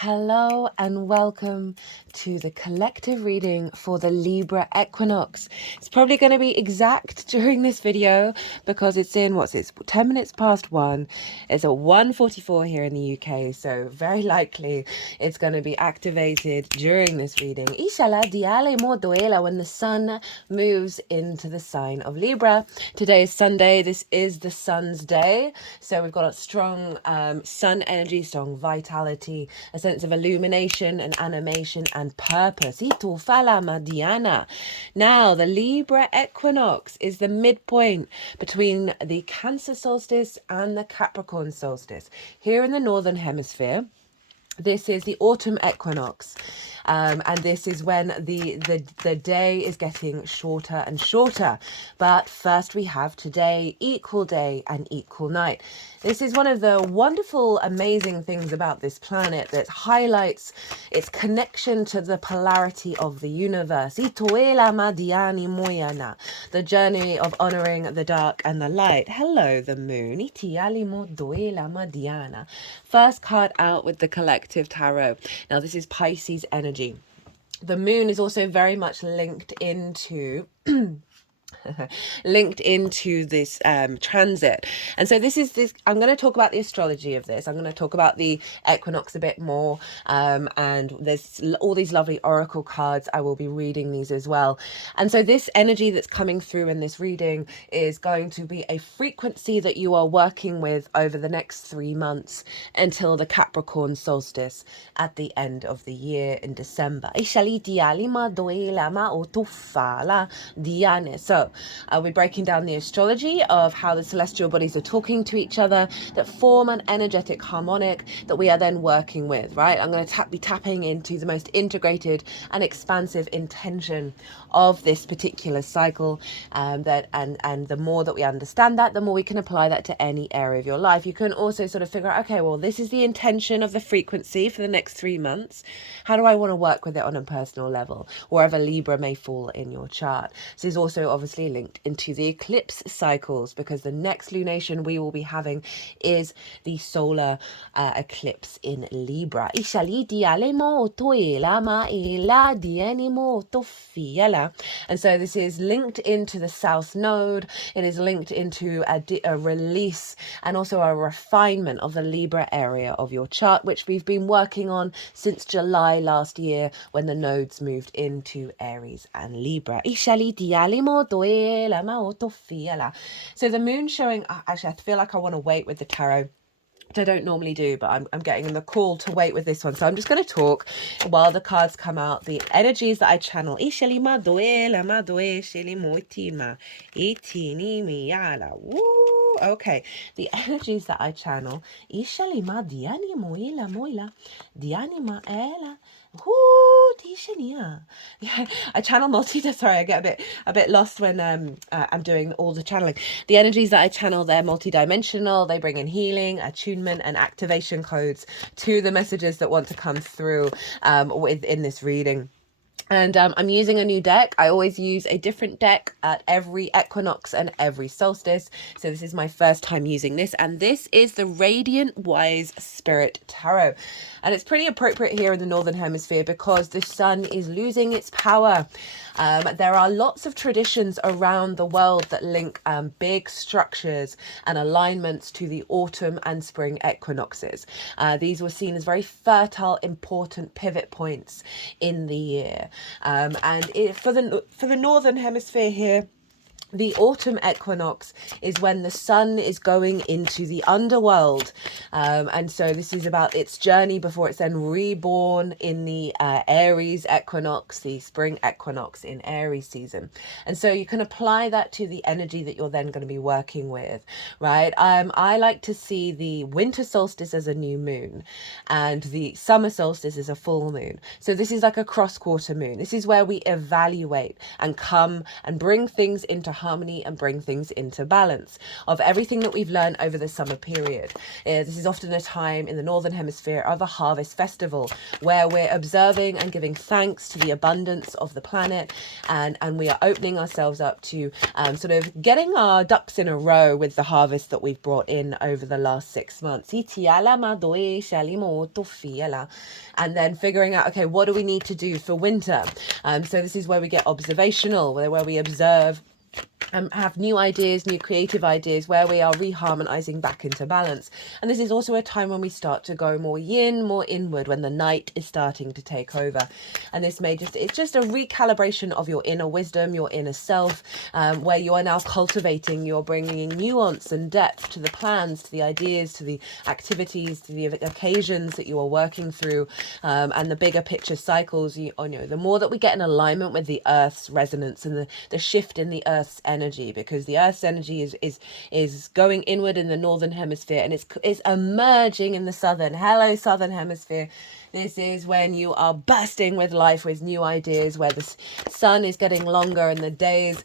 Hello and welcome to the collective reading for the Libra Equinox. It's probably going to be exact during this video because it's 10 minutes past 1. It's at 1:44 here in the UK, so very likely it's going to be activated during this reading. Ishala diale mo doela, when the sun moves into the sign of Libra. Today is Sunday. This is the sun's day, so we've got a strong sun energy, strong vitality, a sense of illumination and animation and purpose. Now, the Libra Equinox is the midpoint between the Cancer Solstice and the Capricorn Solstice. Here in the Northern Hemisphere, this is the autumn equinox, and this is when the day is getting shorter and shorter. But first we have today, equal day and equal night. This is one of the wonderful, amazing things about this planet that highlights its connection to the polarity of the universe. The journey of honoring the dark and the light. Hello, the moon. First card out with the collective tarot. Now, this is Pisces energy. The moon is also very much linked into this transit, and so this I'm going to talk about the astrology of this. I'm going to talk about the equinox a bit more, and there's all these lovely oracle cards. I will be reading these as well. And so this energy that's coming through in this reading is going to be a frequency that you are working with over the next 3 months until the Capricorn solstice at the end of the year in December. So I'll be breaking down the astrology of how the celestial bodies are talking to each other that form an energetic harmonic that we are then working with, right? I'm going to be tapping into the most integrated and expansive intention of this particular cycle, and the more that we understand that, the more we can apply that to any area of your life. You can also sort of figure out, okay, well, this is the intention of the frequency for the next 3 months. How do I want to work with it on a personal level, wherever Libra may fall in your chart? This is also obviously linked into the eclipse cycles, because the next lunation we will be having is the solar eclipse in Libra. And so this is linked into the South Node. It is linked into a release and also a refinement of the Libra area of your chart, which we've been working on since July last year, when the nodes moved into Aries and Libra. So the moon showing, actually I feel like I want to wait with the tarot, which I don't normally do, but I'm getting the call to wait with this one. So I'm just going to talk while the cards come out, the energies that I channel. Okay, the energies that I channel. Yeah, I channel sorry, I get a bit lost when I'm doing all the channeling. The energies that I channel, they're multidimensional. They bring in healing, attunement, and activation codes to the messages that want to come through within this reading. And I'm using a new deck. I always use a different deck at every equinox and every solstice. So this is my first time using this. And this is the Radiant Wise Spirit Tarot. And it's pretty appropriate here in the Northern Hemisphere because the sun is losing its power. There are lots of traditions around the world that link big structures and alignments to the autumn and spring equinoxes. These were seen as very fertile, important pivot points in the year. For the Northern Hemisphere here, the autumn equinox is when the sun is going into the underworld. And so this is about its journey before it's then reborn in the Aries equinox, the spring equinox in Aries season. And so you can apply that to the energy that you're then going to be working with, right? I like to see the winter solstice as a new moon and the summer solstice as a full moon. So this is like a cross-quarter moon. This is where we evaluate and come and bring things into harmony and bring things into balance. Of everything that we've learned over the summer period, this is often a time in the Northern Hemisphere of a harvest festival where we're observing and giving thanks to the abundance of the planet, and we are opening ourselves up to sort of getting our ducks in a row with the harvest that we've brought in over the last 6 months. And then figuring out, okay, what do we need to do for winter? So this is where we get observational, where we observe, have new ideas, new creative ideas, where we are reharmonizing back into balance. And this is also a time when we start to go more yin, more inward, when the night is starting to take over. And this it's just a recalibration of your inner wisdom, your inner self, where you are now cultivating, you're bringing nuance and depth to the plans, to the ideas, to the activities, to the occasions that you are working through, and the bigger picture cycles. The more that we get in alignment with the Earth's resonance and the shift in the Earth's energy, because the Earth's energy is going inward in the Northern Hemisphere and it's emerging in the Southern. Hello, Southern Hemisphere. This is when you are bursting with life, with new ideas, where the sun is getting longer and the days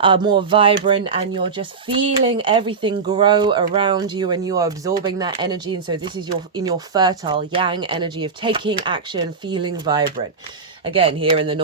are more vibrant, and you're just feeling everything grow around you and you are absorbing that energy. And so this is in your fertile yang energy of taking action, feeling vibrant. Again, here in the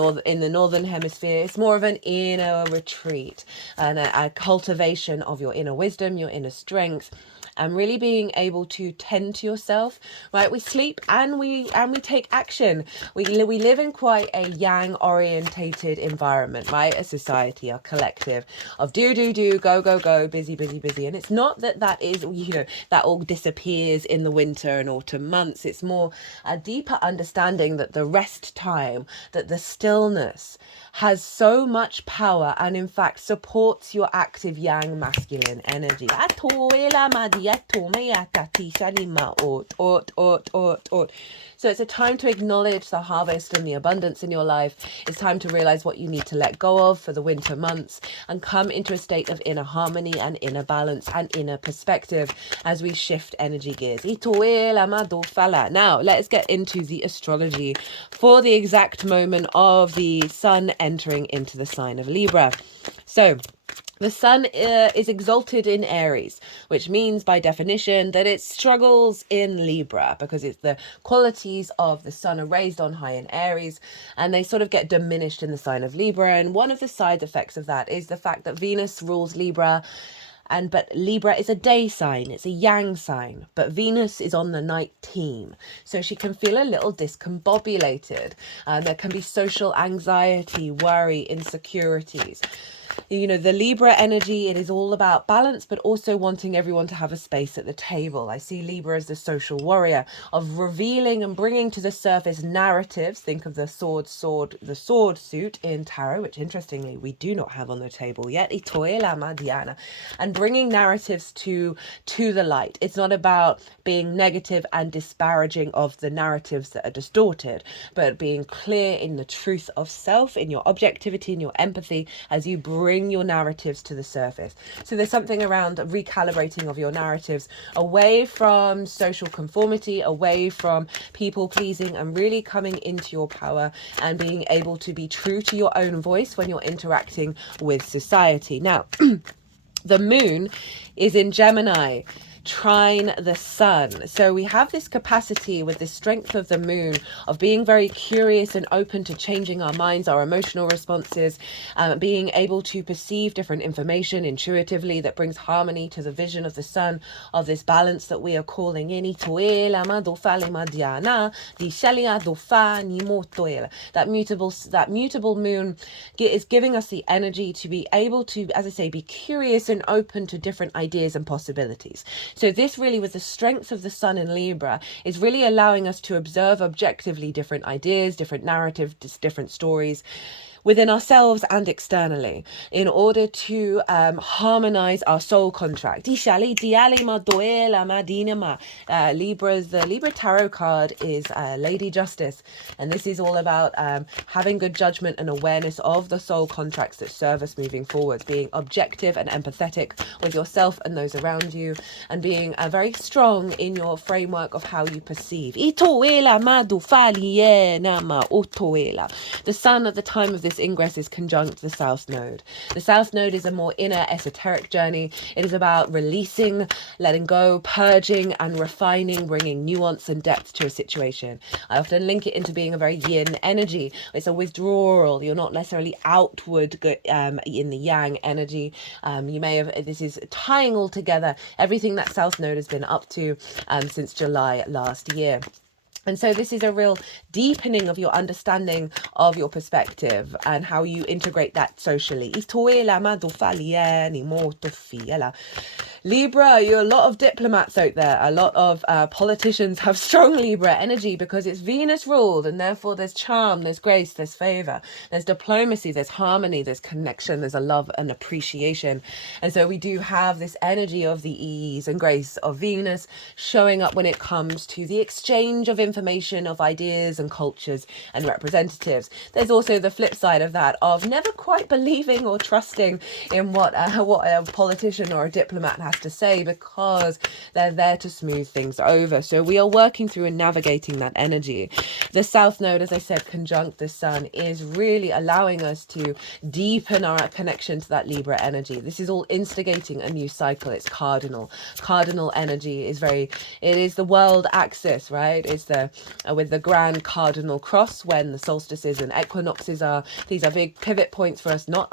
Northern Hemisphere, it's more of an inner retreat and a cultivation of your inner wisdom, your inner strength, and really being able to tend to yourself, right? We sleep and we take action. We live in quite a yang orientated environment, right? A society, a collective of do, go, busy. And it's not that is, that all disappears in the winter and autumn months. It's more a deeper understanding that the rest time, that the stillness has so much power and in fact supports your active yang masculine energy. So it's a time to acknowledge the harvest and the abundance in your life. It's time to realize what you need to let go of for the winter months and come into a state of inner harmony and inner balance and inner perspective as we shift energy gears. Now, let's get into the astrology for the exact moment of the sun entering into the sign of Libra. So the sun is exalted in Aries, which means by definition that it struggles in Libra, because it's the qualities of the sun are raised on high in Aries and they sort of get diminished in the sign of Libra. And one of the side effects of that is the fact that Venus rules Libra. But Libra is a day sign, it's a yang sign, but Venus is on the night team. So she can feel a little discombobulated. There can be social anxiety, worry, insecurities. The Libra energy, it is all about balance, but also wanting everyone to have a space at the table. I see Libra as the social warrior of revealing and bringing to the surface narratives. Think of the sword suit in tarot, which interestingly we do not have on the table yet. And bringing narratives to the light. It's not about being negative and disparaging of the narratives that are distorted, but being clear in the truth of self, in your objectivity, in your empathy, as you bring your narratives to the surface. So there's something around recalibrating of your narratives away from social conformity, away from people pleasing, and really coming into your power and being able to be true to your own voice when you're interacting with society. Now, the moon is in Gemini, trine the sun. So we have this capacity with the strength of the moon of being very curious and open to changing our minds, our emotional responses, being able to perceive different information intuitively that brings harmony to the vision of the sun, of this balance that we are calling in. That mutable moon is giving us the energy to be able to, as I say, be curious and open to different ideas and possibilities. So this really, with the strength of the sun in Libra, is really allowing us to observe objectively different ideas, different narratives, different stories within ourselves and externally, in order to harmonize our soul contract. The Libra tarot card is Lady Justice, and this is all about having good judgment and awareness of the soul contracts that serve us moving forward, being objective and empathetic with yourself and those around you, and being very strong in your framework of how you perceive. The sun at the time of this this ingress is conjunct the South Node. The South Node is a more inner esoteric journey. It is about releasing, letting go, purging and refining, bringing nuance and depth to a situation. I often link it into being a very yin energy. It's a withdrawal. You're not necessarily outward in the yang energy. You may have, this is tying all together everything that South Node has been up to since July last year. And so this is a real deepening of your understanding of your perspective and how you integrate that socially. Libra, you're a lot of diplomats out there. A lot of politicians have strong Libra energy because it's Venus ruled, and therefore there's charm, there's grace, there's favor, there's diplomacy, there's harmony, there's connection, there's a love and appreciation. And so we do have this energy of the ease and grace of Venus showing up when it comes to the exchange of information, of ideas and cultures and representatives. There's also the flip side of that, of never quite believing or trusting in what a politician or a diplomat has to say, because they're there to smooth things over. So we are working through and navigating that energy. The South Node, as I said, conjunct the Sun, is really allowing us to deepen our connection to that Libra energy. This is all instigating a new cycle. It's cardinal. Cardinal energy is it is the world axis, right? It's the with the grand cardinal cross when the solstices and equinoxes are. These are big pivot points for us, not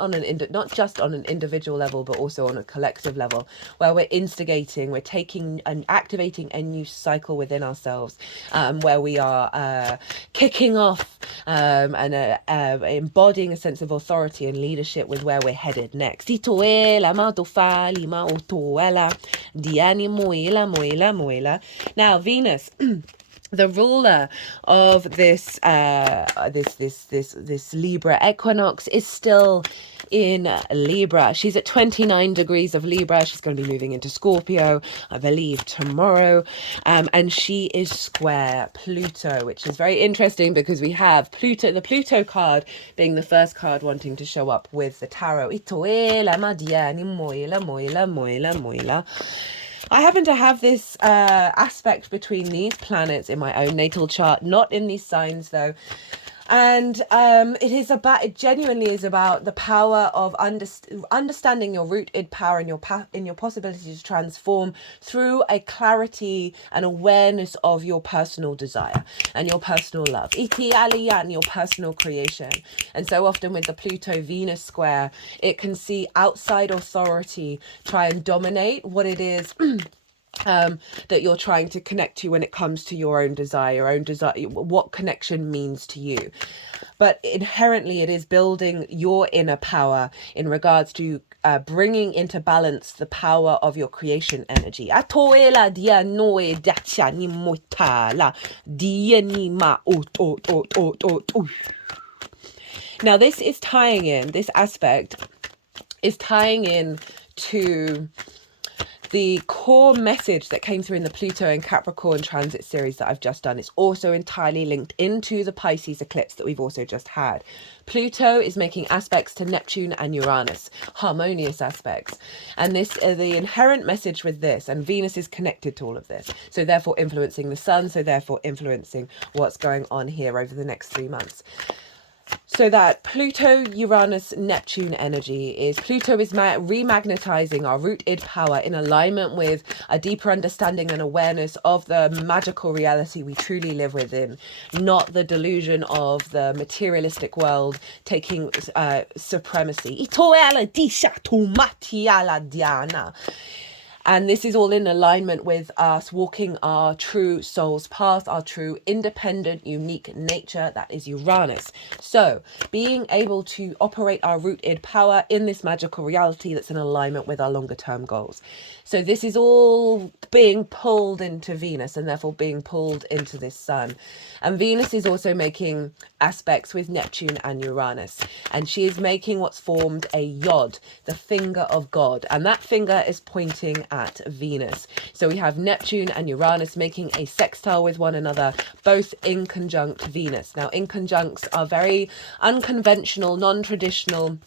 just on an individual level, but also on a collective level, where we're instigating, we're taking and activating a new cycle within ourselves, where we are kicking off and embodying a sense of authority and leadership with where we're headed next. Now, Venus, the ruler of this Libra equinox, is still in Libra. She's at 29 degrees of Libra. She's going to be moving into Scorpio, I believe, tomorrow. And she is square Pluto, which is very interesting because we have Pluto, the Pluto card being the first card wanting to show up with the tarot. I happen to have this aspect between these planets in my own natal chart, not in these signs though. And it genuinely is about the power of understanding your rooted power and your possibility to transform through a clarity and awareness of your personal desire and your personal love, and your personal creation. And so often with the Pluto-Venus square, it can see outside authority try and dominate what it is that you're trying to connect to when it comes to your own desire, what connection means to you. But inherently it is building your inner power in regards to bringing into balance the power of your creation energy. Now this aspect is tying in to the core message that came through in the Pluto and Capricorn transit series that I've just done. It's also entirely linked into the Pisces eclipse that we've also just had. Pluto is making aspects to Neptune and Uranus, harmonious aspects. And this the inherent message with this, and Venus is connected to all of this. So therefore influencing the Sun, so therefore influencing what's going on here over the next 3 months. So that Pluto, Uranus, Neptune energy is Pluto is remagnetizing our rooted power in alignment with a deeper understanding and awareness of the magical reality we truly live within, not the delusion of the materialistic world taking supremacy. And this is all in alignment with us walking our true soul's path, our true independent, unique nature, that is Uranus. So being able to operate our rooted power in this magical reality that's in alignment with our longer term goals. So this is all being pulled into Venus and therefore being pulled into this Sun. And Venus is also making aspects with Neptune and Uranus. And she is making what's formed a yod, the finger of God. And that finger is pointing at Venus. So we have Neptune and Uranus making a sextile with one another, both in conjunct Venus. Now, in conjuncts are very unconventional, non-traditional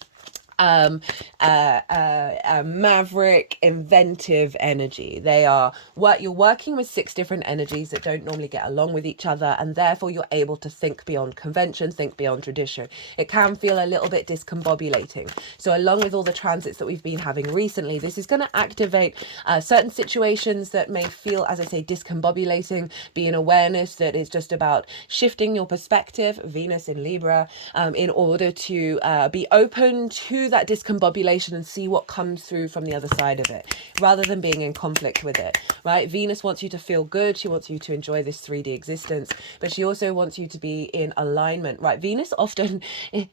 maverick, inventive energy. You're working with 6 different energies that don't normally get along with each other, and therefore you're able to think beyond convention, think beyond tradition. It can feel a little bit discombobulating. So along with all the transits that we've been having recently, this is going to activate certain situations that may feel, as I say, discombobulating. Be an awareness that it's just about shifting your perspective, Venus in Libra, in order to be open to that discombobulation and see what comes through from the other side of it, rather than being in conflict with it, right? Venus wants you to feel good. She wants you to enjoy this 3D existence, but she also wants you to be in alignment, right? Venus often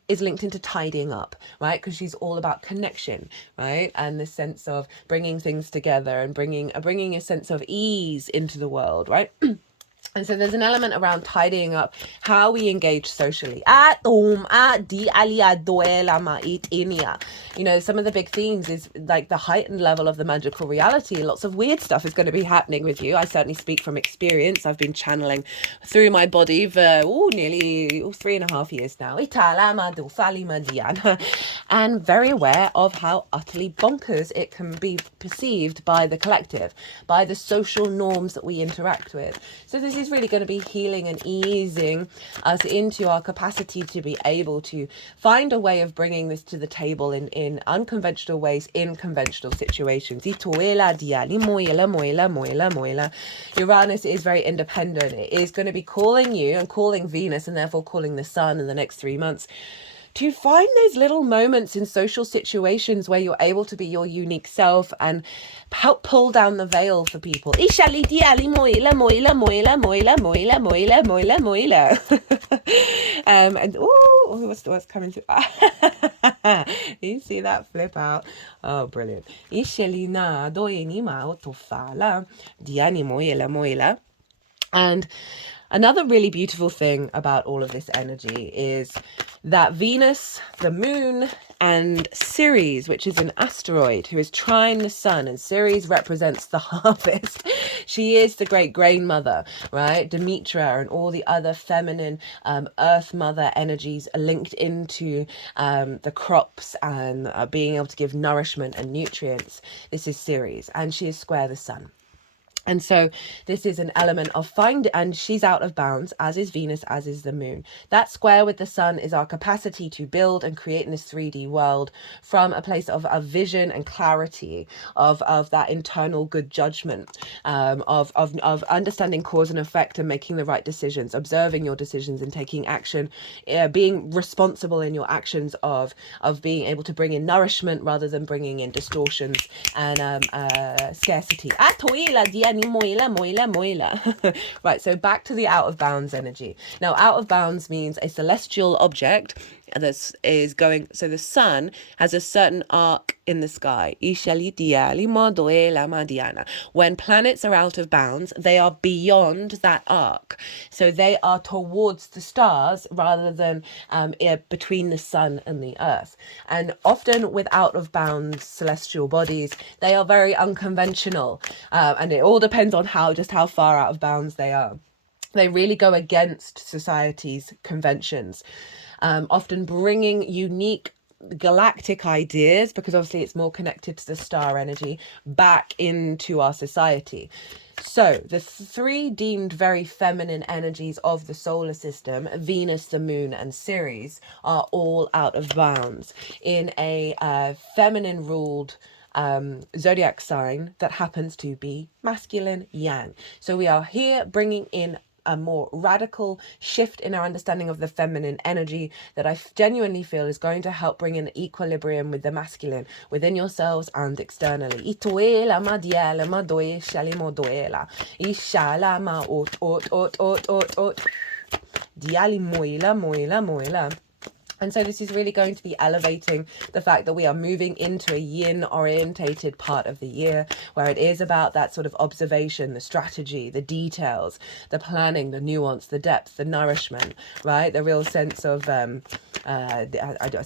is linked into tidying up, right? Because she's all about connection, right? And the sense of bringing things together and bringing a sense of ease into the world, right? And so there's an element around tidying up how we engage socially. You know, some of the big themes is like the heightened level of the magical reality. Lots of weird stuff is going to be happening with you. I certainly speak from experience. I've been channeling through my body for nearly 3.5 years now. And very aware of how utterly bonkers it can be perceived by the collective, by the social norms that we interact with. So this is really going to be healing and easing us into our capacity to be able to find a way of bringing this to the table in unconventional ways, in conventional situations. Uranus is very independent. It is going to be calling you and calling Venus, and therefore calling the sun in the next 3 months, to find those little moments in social situations where you're able to be your unique self and help pull down the veil for people. And what's coming through? You see that flip out? Oh, brilliant. And another really beautiful thing about all of this energy is that Venus, the moon, and Ceres, which is an asteroid who is trine the sun, and Ceres represents the harvest. She is the great grain mother, right? Demetra and all the other feminine earth mother energies are linked into the crops and being able to give nourishment and nutrients. This is Ceres, and she is square the sun. And so this is an element of and she's out of bounds, as is Venus, as is the moon. That square with the sun is our capacity to build and create in this 3D world from a place of vision and clarity, of that internal good judgment, of understanding cause and effect and making the right decisions, observing your decisions and taking action, being responsible in your actions, of being able to bring in nourishment rather than bringing in distortions and scarcity. Right, so back to the out of bounds energy. Now, out of bounds means a celestial object that is going, so the sun has a certain arc in the sky. When planets are out of bounds, they are beyond that arc. So they are towards the stars rather than between the sun and the earth. And often with out of bounds celestial bodies, they are very unconventional. And it all depends on how far out of bounds they are. They really go against society's conventions, often bringing unique galactic ideas, because obviously it's more connected to the star energy, back into our society. So the 3 deemed very feminine energies of the solar system, Venus, the moon, and Ceres, are all out of bounds in a feminine ruled zodiac sign that happens to be masculine yang. So we are here bringing in a more radical shift in our understanding of the feminine energy that I genuinely feel is going to help bring in equilibrium with the masculine within yourselves and externally. And so this is really going to be elevating the fact that we are moving into a yin orientated part of the year, where it is about that sort of observation, the strategy, the details, the planning, the nuance, the depth, the nourishment, right? The real sense of I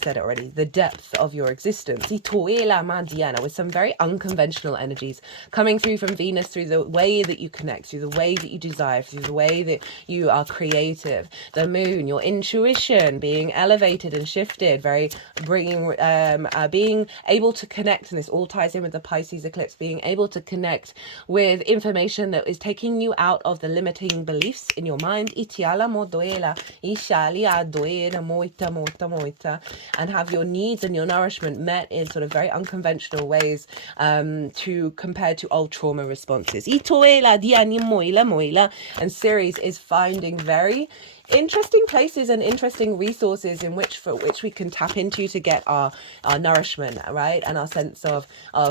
said it already, the depth of your existence. With some very unconventional energies coming through from Venus, through the way that you connect, through the way that you desire, through the way that you are creative. The moon, your intuition being elevated and shifted, very bringing, being able to connect, and this all ties in with the Pisces eclipse, being able to connect with information that is taking you out of the limiting beliefs in your mind. And have your needs and your nourishment met in sort of very unconventional ways, to compared to old trauma responses. And Ceres is finding very interesting places and interesting resources in which we can tap into to get our nourishment, right, and our sense of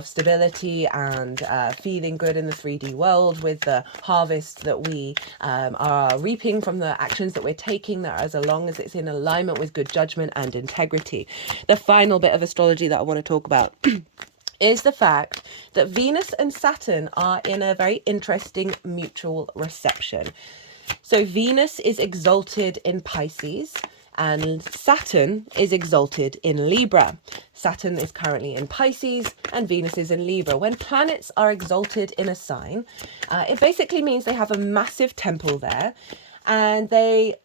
stability and feeling good in the 3D world, with the harvest that we are reaping from the actions that we're taking, that as long as it's in alignment with good judgment and integrity. The final bit of astrology that I want to talk about is the fact that Venus and Saturn are in a very interesting mutual reception. So Venus is exalted in Pisces and Saturn is exalted in Libra. Saturn is currently in Pisces and Venus is in Libra. When planets are exalted in a sign, it basically means they have a massive temple there, and they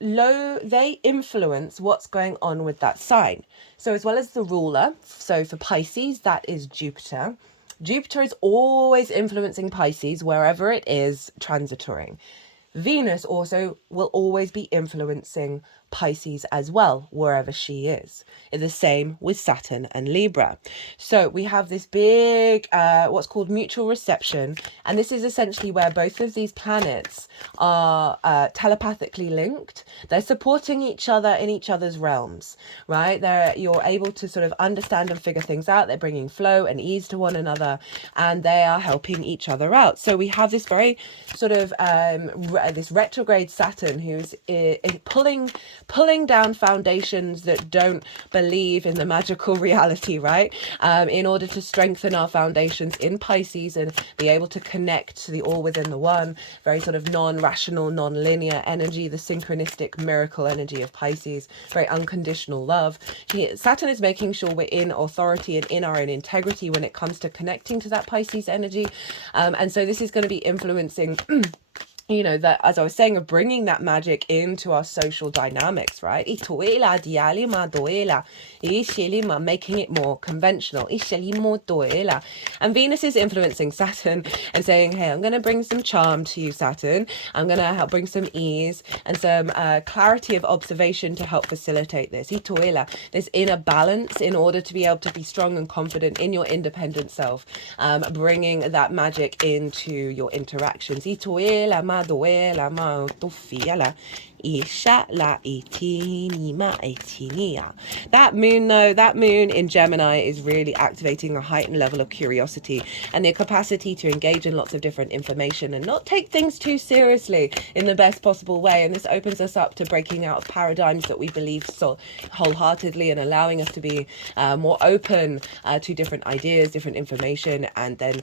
influence what's going on with that sign. So as well as the ruler, so for Pisces, that is Jupiter. Jupiter is always influencing Pisces wherever it is transitoring. Venus also will always be influencing Pisces as well, wherever she is. It's the same with Saturn and Libra. So we have this big, what's called mutual reception. And this is essentially where both of these planets are telepathically linked. They're supporting each other in each other's realms, right? You're able to sort of understand and figure things out. They're bringing flow and ease to one another, and they are helping each other out. So we have this very sort of, this retrograde Saturn who's pulling down foundations that don't believe in the magical reality, right? In order to strengthen our foundations in Pisces and be able to connect to the all within the one, very sort of non-rational, non-linear energy, the synchronistic miracle energy of Pisces, very unconditional love. Saturn is making sure we're in authority and in our own integrity when it comes to connecting to that Pisces energy. And so this is going to be influencing you know, that, as I was saying, of bringing that magic into our social dynamics, right? Making it more conventional. And Venus is influencing Saturn and saying, hey, I'm going to bring some charm to you, Saturn. I'm going to help bring some ease and some clarity of observation to help facilitate this. This inner balance in order to be able to be strong and confident in your independent self, bringing that magic into your interactions. That moon, though, that moon in Gemini is really activating a heightened level of curiosity and the capacity to engage in lots of different information and not take things too seriously in the best possible way. And this opens us up to breaking out of paradigms that we believe so wholeheartedly and allowing us to be more open to different ideas, different information, and then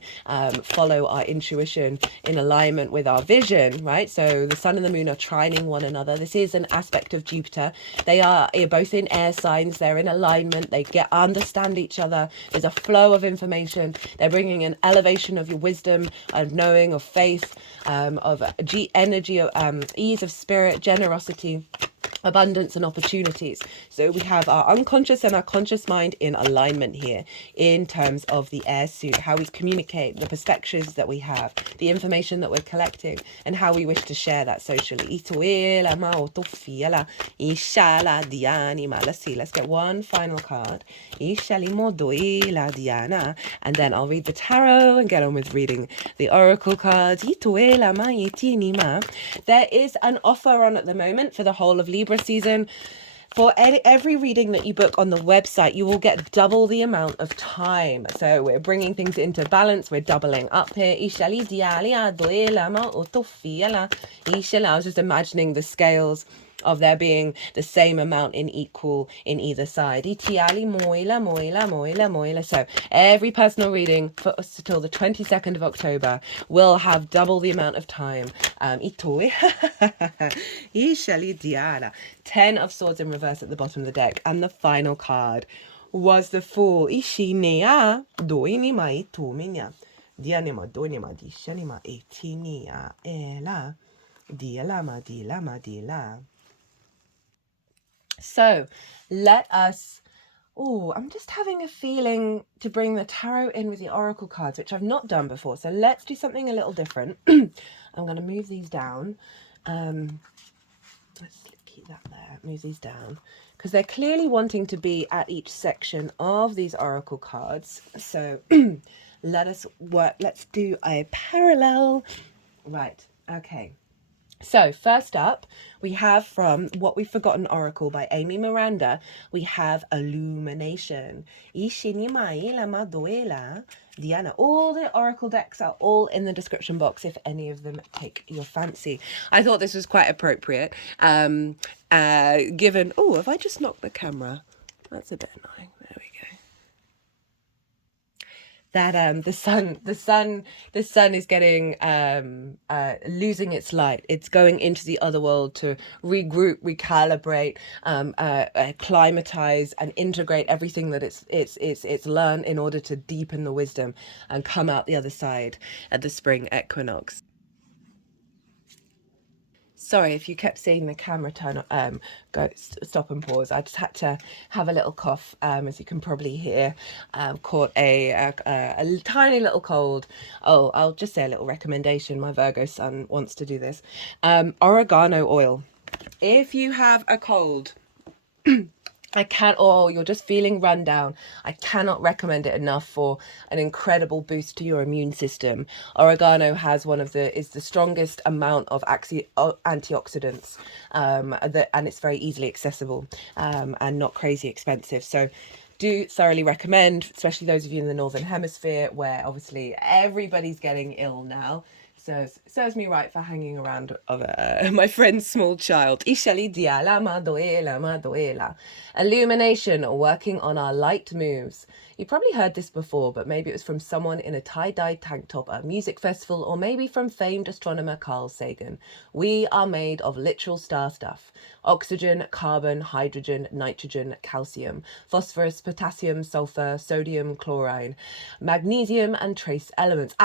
follow our intuition in alignment with our vision, right? So the sun and the moon are trining one another. This is an aspect of Jupiter. They are both in air signs. They're in alignment. They understand each other. There's a flow of information. They're bringing an elevation of your wisdom, of knowing, of faith, of energy, of ease of spirit, generosity, abundance and opportunities. So we have our unconscious and our conscious mind in alignment here in terms of the air suit, how we communicate, the perspectives that we have, the information that we're collecting, and how we wish to share that socially. Let's see, let's get one final card. And then I'll read the tarot and get on with reading the oracle cards. There is an offer on at the moment for the whole of Libra season. For every reading that you book on the website, you will get double the amount of time. So we're bringing things into balance. We're doubling up here. I was just imagining the scales of there being the same amount in equal in either side. Itiali moila, moila, moila, moila. So every personal reading for us till the 22nd of October will have double the amount of time. Itoi. Ishali diala. 10 of Swords in reverse at the bottom of the deck. And the final card was the Fool. Ishinia doini mai tuminia. Dianima doinima di shanima etinia ela. Dialama dilama dila. So let us, I'm just having a feeling to bring the tarot in with the oracle cards, which I've not done before. So let's do something a little different. I'm going to move these down. Let's keep that there. Move these down because they're clearly wanting to be at each section of these oracle cards. So let us work. Let's do a parallel. Right. Okay. So first up, we have from What We've Forgotten Oracle by Amy Miranda, we have Illumination. Diana. All the oracle decks are all in the description box if any of them take your fancy. I thought this was quite appropriate, given... Oh, have I just knocked the camera? That's a bit annoying. There we go. That the sun is getting losing its light. It's going into the other world to regroup, recalibrate, climatize, and integrate everything that it's learned in order to deepen the wisdom and come out the other side at the spring equinox. Sorry if you kept seeing the camera turn go stop and pause. I just had to have a little cough, as you can probably hear. Caught a tiny little cold. Oh, I'll just say a little recommendation. My Virgo sun wants to do this. Oregano oil. If you have a cold, you're just feeling run down, I cannot recommend it enough for an incredible boost to your immune system. Oregano has is the strongest amount of antioxidants, and it's very easily accessible, and not crazy expensive. So do thoroughly recommend, especially those of you in the Northern Hemisphere where obviously everybody's getting ill now. So serves me right for hanging around of my friend's small child. Ishali dia lama doela. Illumination, working on our light moves. You probably heard this before, but maybe it was from someone in a tie-dye tank top at a music festival, or maybe from famed astronomer Carl Sagan. We are made of literal star stuff. Oxygen, carbon, hydrogen, nitrogen, calcium, phosphorus, potassium, sulfur, sodium, chlorine, magnesium, and trace elements.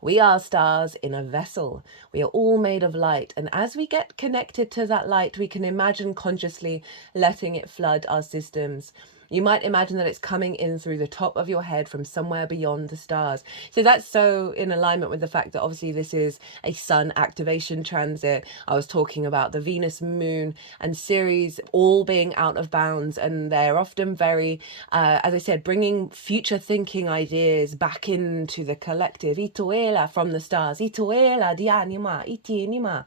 We are stars in a vessel. We are all made of light, and as we get connected to that light, we can imagine consciously letting it flood our systems. You might imagine that it's coming in through the top of your head from somewhere beyond the stars. So that's so in alignment with the fact that obviously this is a sun activation transit. I was talking about the Venus, Moon, and Ceres all being out of bounds, and they're often very, as I said, bringing future thinking ideas back into the collective. Itoela from the stars. Itoela di anima, iti anima.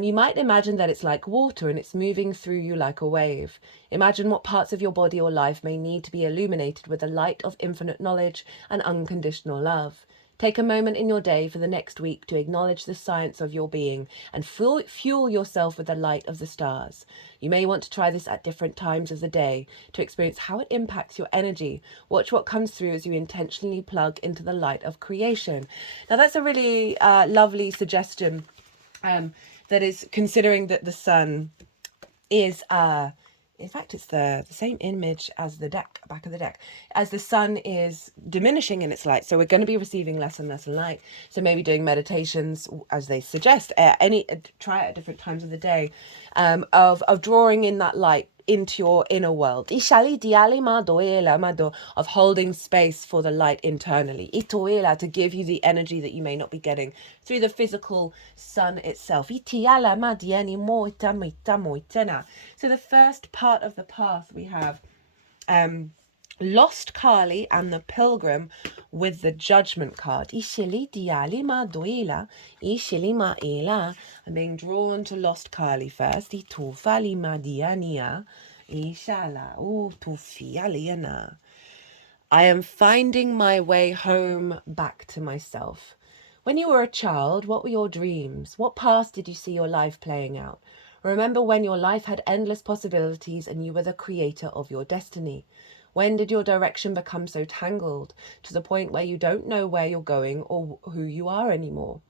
You might imagine that it's like water and it's moving through you like a wave. Imagine what parts of your body or life may need to be illuminated with the light of infinite knowledge and unconditional love. Take a moment in your day for the next week to acknowledge the science of your being and fuel yourself with the light of the stars. You may want to try this at different times of the day to experience how it impacts your energy. Watch what comes through as you intentionally plug into the light of creation. Now that's a really lovely suggestion. That is considering that the sun is, in fact, it's the same image as the deck, back of the deck, as the sun is diminishing in its light. So we're going to be receiving less and less light. So maybe doing meditations, as they suggest, try it at different times of the day, of drawing in that light into your inner world, of holding space for the light internally, to give you the energy that you may not be getting through the physical sun itself. So the first part of the path we have Lost Kali and the Pilgrim with the Judgment card. I'm being drawn to Lost Kali first. I am finding my way home back to myself. When you were a child, what were your dreams? What path did you see your life playing out? Remember when your life had endless possibilities and you were the creator of your destiny? When did your direction become so tangled to the point where you don't know where you're going or who you are anymore?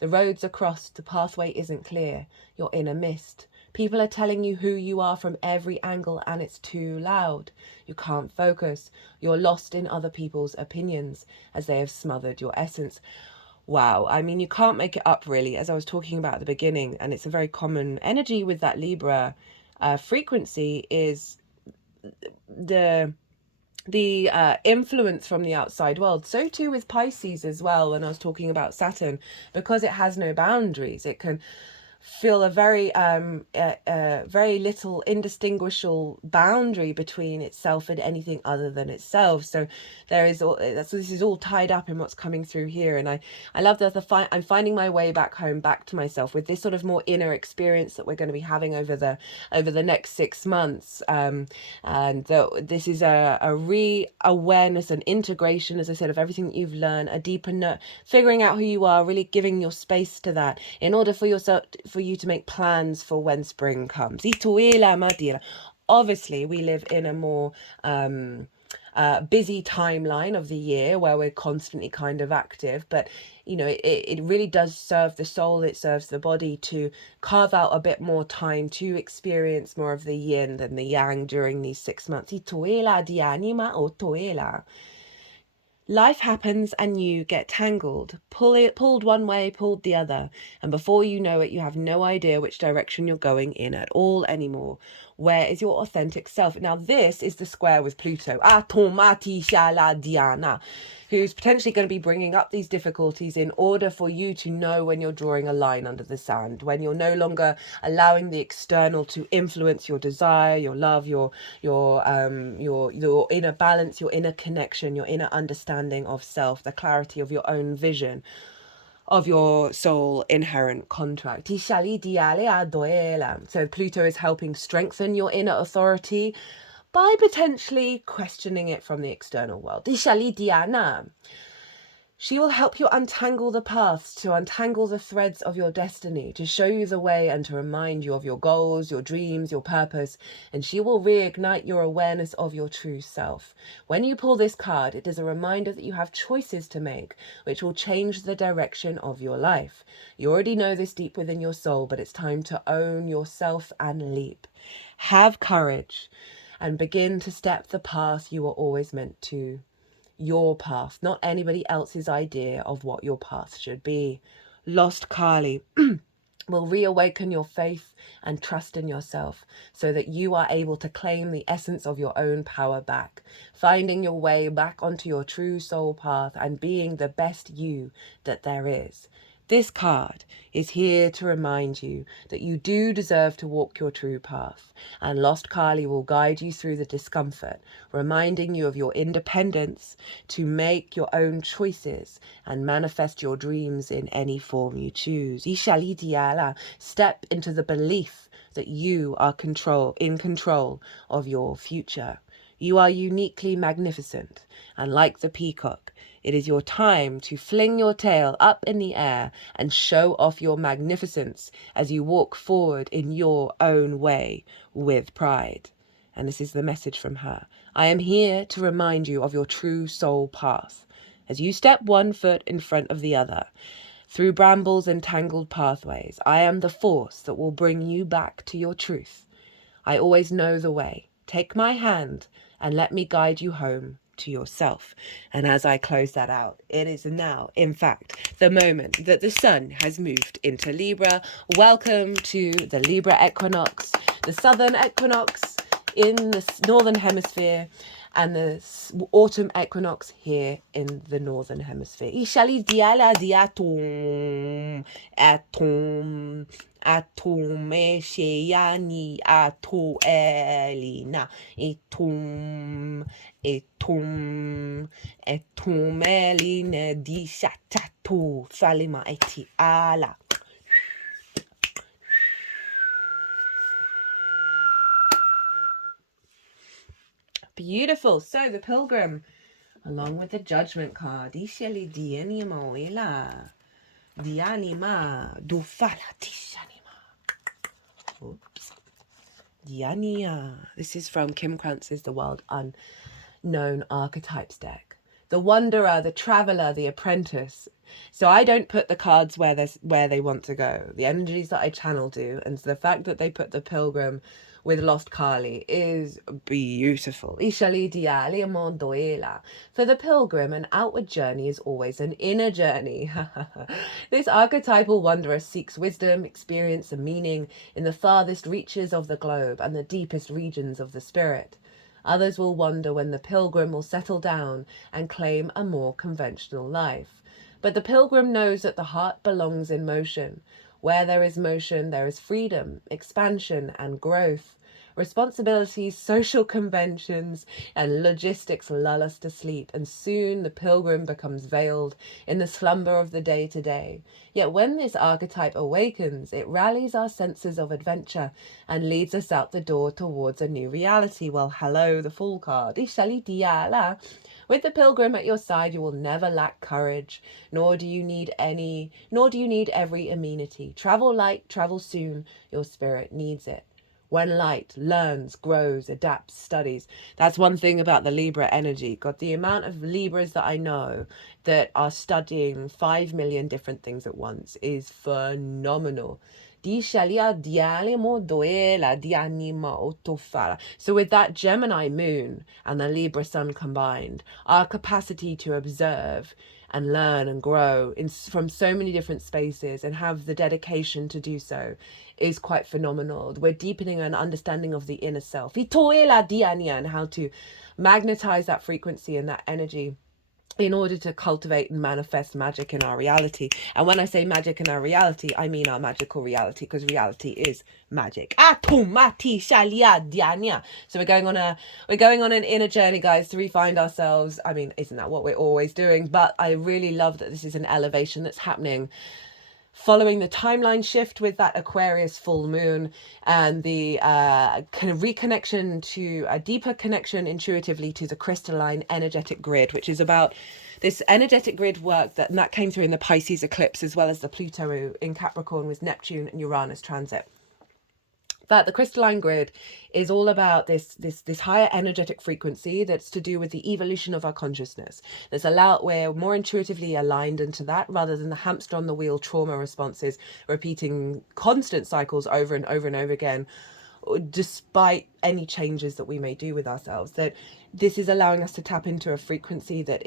The roads are crossed, the pathway isn't clear, you're in a mist. People are telling you who you are from every angle and it's too loud. You can't focus. You're lost in other people's opinions as they have smothered your essence. Wow, I mean, you can't make it up really, as I was talking about at the beginning, and it's a very common energy with that Libra frequency is the influence from the outside world. So too with Pisces as well, when I was talking about Saturn, because it has no boundaries, it can feel a very very little indistinguishable boundary between itself and anything other than itself. So there is all this is all tied up in what's coming through here, and I love that I'm finding my way back home, back to myself, with this sort of more inner experience that we're going to be having over the next 6 months. And this is a re-awareness and integration, as I said, of everything that you've learned, a deeper figuring out who you are, really giving your space to that in order for you to make plans for when spring comes. Obviously, we live in a more busy timeline of the year where we're constantly kind of active, but you know, it really does serve the soul, it serves the body to carve out a bit more time to experience more of the yin than the yang during these 6 months. Life happens and you get tangled, pulled one way, pulled the other, and before you know it, you have no idea which direction you're going in at all anymore. Where is your authentic self? Now, this is the square with Pluto, who's potentially going to be bringing up these difficulties in order for you to know when you're drawing a line under the sand, when you're no longer allowing the external to influence your desire, your love, your inner balance, your inner connection, your inner understanding of self, the clarity of your own vision of your soul inherent contract. So Pluto is helping strengthen your inner authority by potentially questioning it from the external world. She will help you untangle the paths, to untangle the threads of your destiny, to show you the way and to remind you of your goals, your dreams, your purpose, and she will reignite your awareness of your true self. When you pull this card, it is a reminder that you have choices to make, which will change the direction of your life. You already know this deep within your soul, but it's time to own yourself and leap. Have courage and begin to step the path you were always meant to. Your path, not anybody else's idea of what your path should be. Lost Kali will reawaken your faith and trust in yourself so that you are able to claim the essence of your own power back, finding your way back onto your true soul path and being the best you that there is. This card is here to remind you that you do deserve to walk your true path, and Lost Kali will guide you through the discomfort, reminding you of your independence to make your own choices and manifest your dreams in any form you choose. Step into the belief that you are in control of your future. You are uniquely magnificent, and like the peacock, it is your time to fling your tail up in the air and show off your magnificence as you walk forward in your own way with pride. And this is the message from her. I am here to remind you of your true soul path as you step one foot in front of the other. Through brambles and tangled pathways, I am the force that will bring you back to your truth. I always know the way. Take my hand and let me guide you home to yourself. And as I close that out, it is now, in fact, the moment that the sun has moved into Libra. Welcome to the Libra Equinox, the southern equinox in the northern hemisphere, and the autumn equinox here in the northern hemisphere. Ishali diala diatum atom atome sheyani ato elina etum eline di shatatu salima eti ala. Beautiful. So the Pilgrim, along with the Judgment card. Dianima. Dufalatishanima. Oops. Diania. This is from Kim Krantz's The World Unknown Archetypes deck. The wanderer, the traveler, the apprentice. So I don't put the cards where they want to go. The energies that I channel do, and the fact that they put the pilgrim with Lost Kali is beautiful. For the pilgrim, an outward journey is always an inner journey. This archetypal wanderer seeks wisdom, experience, and meaning in the farthest reaches of the globe and the deepest regions of the spirit. Others will wander when the pilgrim will settle down and claim a more conventional life. But the pilgrim knows that the heart belongs in motion. Where there is motion, there is freedom, expansion, and growth. Responsibilities, social conventions, and logistics lull us to sleep, and soon the pilgrim becomes veiled in the slumber of the day-to-day. Yet when this archetype awakens, it rallies our senses of adventure and leads us out the door towards a new reality. Well, hello, the Fool card. With the pilgrim at your side, you will never lack courage, nor do you need every amenity. Travel light, travel soon, your spirit needs it. When light learns, grows, adapts, studies. That's one thing about the Libra energy. God, the amount of Libras that I know that are studying 5 million different things at once is phenomenal. So with that Gemini moon and the Libra sun combined, our capacity to observe and learn and grow from so many different spaces and have the dedication to do so is quite phenomenal. We're deepening an understanding of the inner self and how to magnetize that frequency and that energy in order to cultivate and manifest magic in our reality. And when I say magic in our reality, I mean our magical reality, because reality is magic. So we're going on an inner journey, guys, to refine ourselves. I mean, isn't that what we're always doing? But I really love that this is an elevation that's happening following the timeline shift with that Aquarius full moon and the kind of reconnection to a deeper connection intuitively to the crystalline energetic grid, which is about this energetic grid work that came through in the Pisces eclipse, as well as the Pluto in Capricorn with Neptune and Uranus transit. But the crystalline grid is all about this higher energetic frequency that's to do with the evolution of our consciousness. We're more intuitively aligned into that, rather than the hamster on the wheel trauma responses, repeating constant cycles over and over and over again, despite any changes that we may do with ourselves. That this is allowing us to tap into a frequency that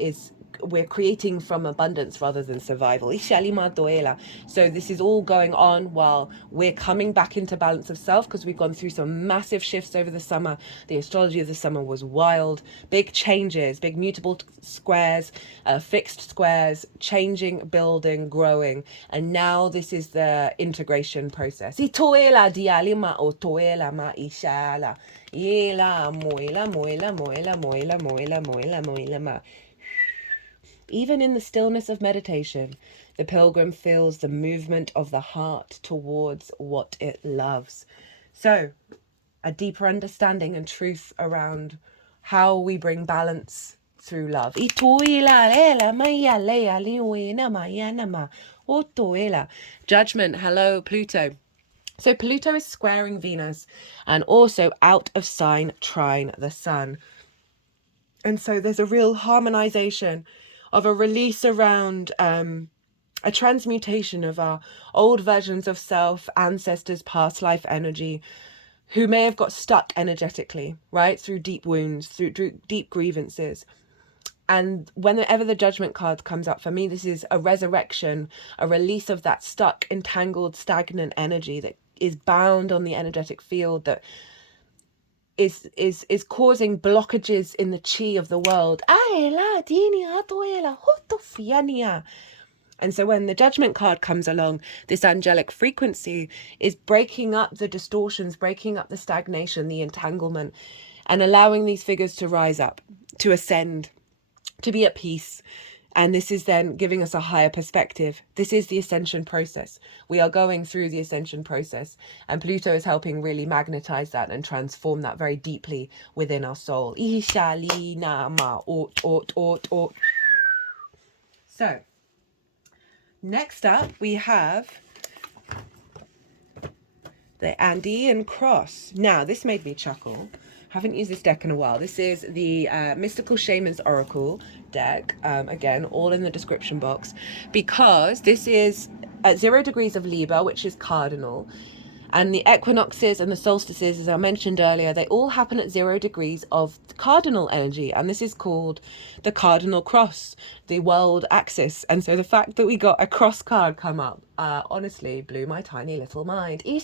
we're creating from abundance rather than survival. So this is all going on while we're coming back into balance of self, because we've gone through some massive shifts over the summer. The astrology of the summer was wild. Big changes, big mutable squares, fixed squares, changing, building, growing. And now this is the integration process. Even in the stillness of meditation, the pilgrim feels the movement of the heart towards what it loves. So, a deeper understanding and truth around how we bring balance through love. Judgment, hello, Pluto. So Pluto is squaring Venus and also out of sign trine the sun. And so there's a real harmonization of a release around a transmutation of our old versions of self, ancestors, past life energy, who may have got stuck energetically, right? Through deep wounds, through deep grievances. And whenever the judgment card comes up, for me, this is a resurrection, a release of that stuck, entangled, stagnant energy that is bound on the energetic field, that is causing blockages in the chi of the world. And so when the judgment card comes along, this angelic frequency is breaking up the distortions, breaking up the stagnation, the entanglement, and allowing these figures to rise up, to ascend, to be at peace. And this is then giving us a higher perspective. This is the ascension process. We are going through the ascension process. And Pluto is helping really magnetize that and transform that very deeply within our soul. So, Next up, we have the Andean Cross. Now, this made me chuckle. Haven't used this deck in a while. This is the Mystical Shaman's Oracle deck. Again, all in the description box. Because this is at 0 degrees of Libra, which is cardinal. And the equinoxes and the solstices, as I mentioned earlier, they all happen at 0 degrees of cardinal energy. And this is called the cardinal cross, the world axis. And so the fact that we got a cross card come up, honestly, blew my tiny little mind. The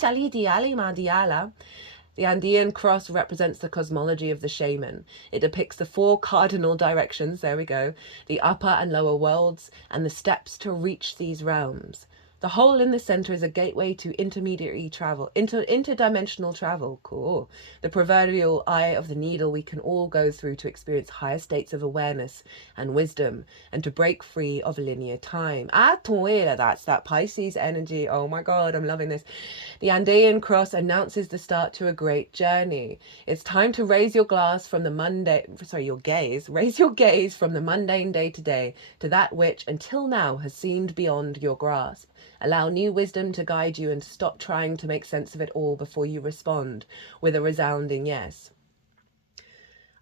Andean cross represents the cosmology of the shaman. It depicts the 4 cardinal directions, there we go, the upper and lower worlds, and the steps to reach these realms. The hole in the center is a gateway to intermediary travel, interdimensional travel. Cool. The proverbial eye of the needle we can all go through to experience higher states of awareness and wisdom and to break free of linear time. That's that Pisces energy. Oh my God, I'm loving this. The Andean cross announces the start to a great journey. It's time to raise your glass from raise your gaze from the mundane day to day to that which until now has seemed beyond your grasp. Allow new wisdom to guide you and stop trying to make sense of it all before you respond with a resounding yes.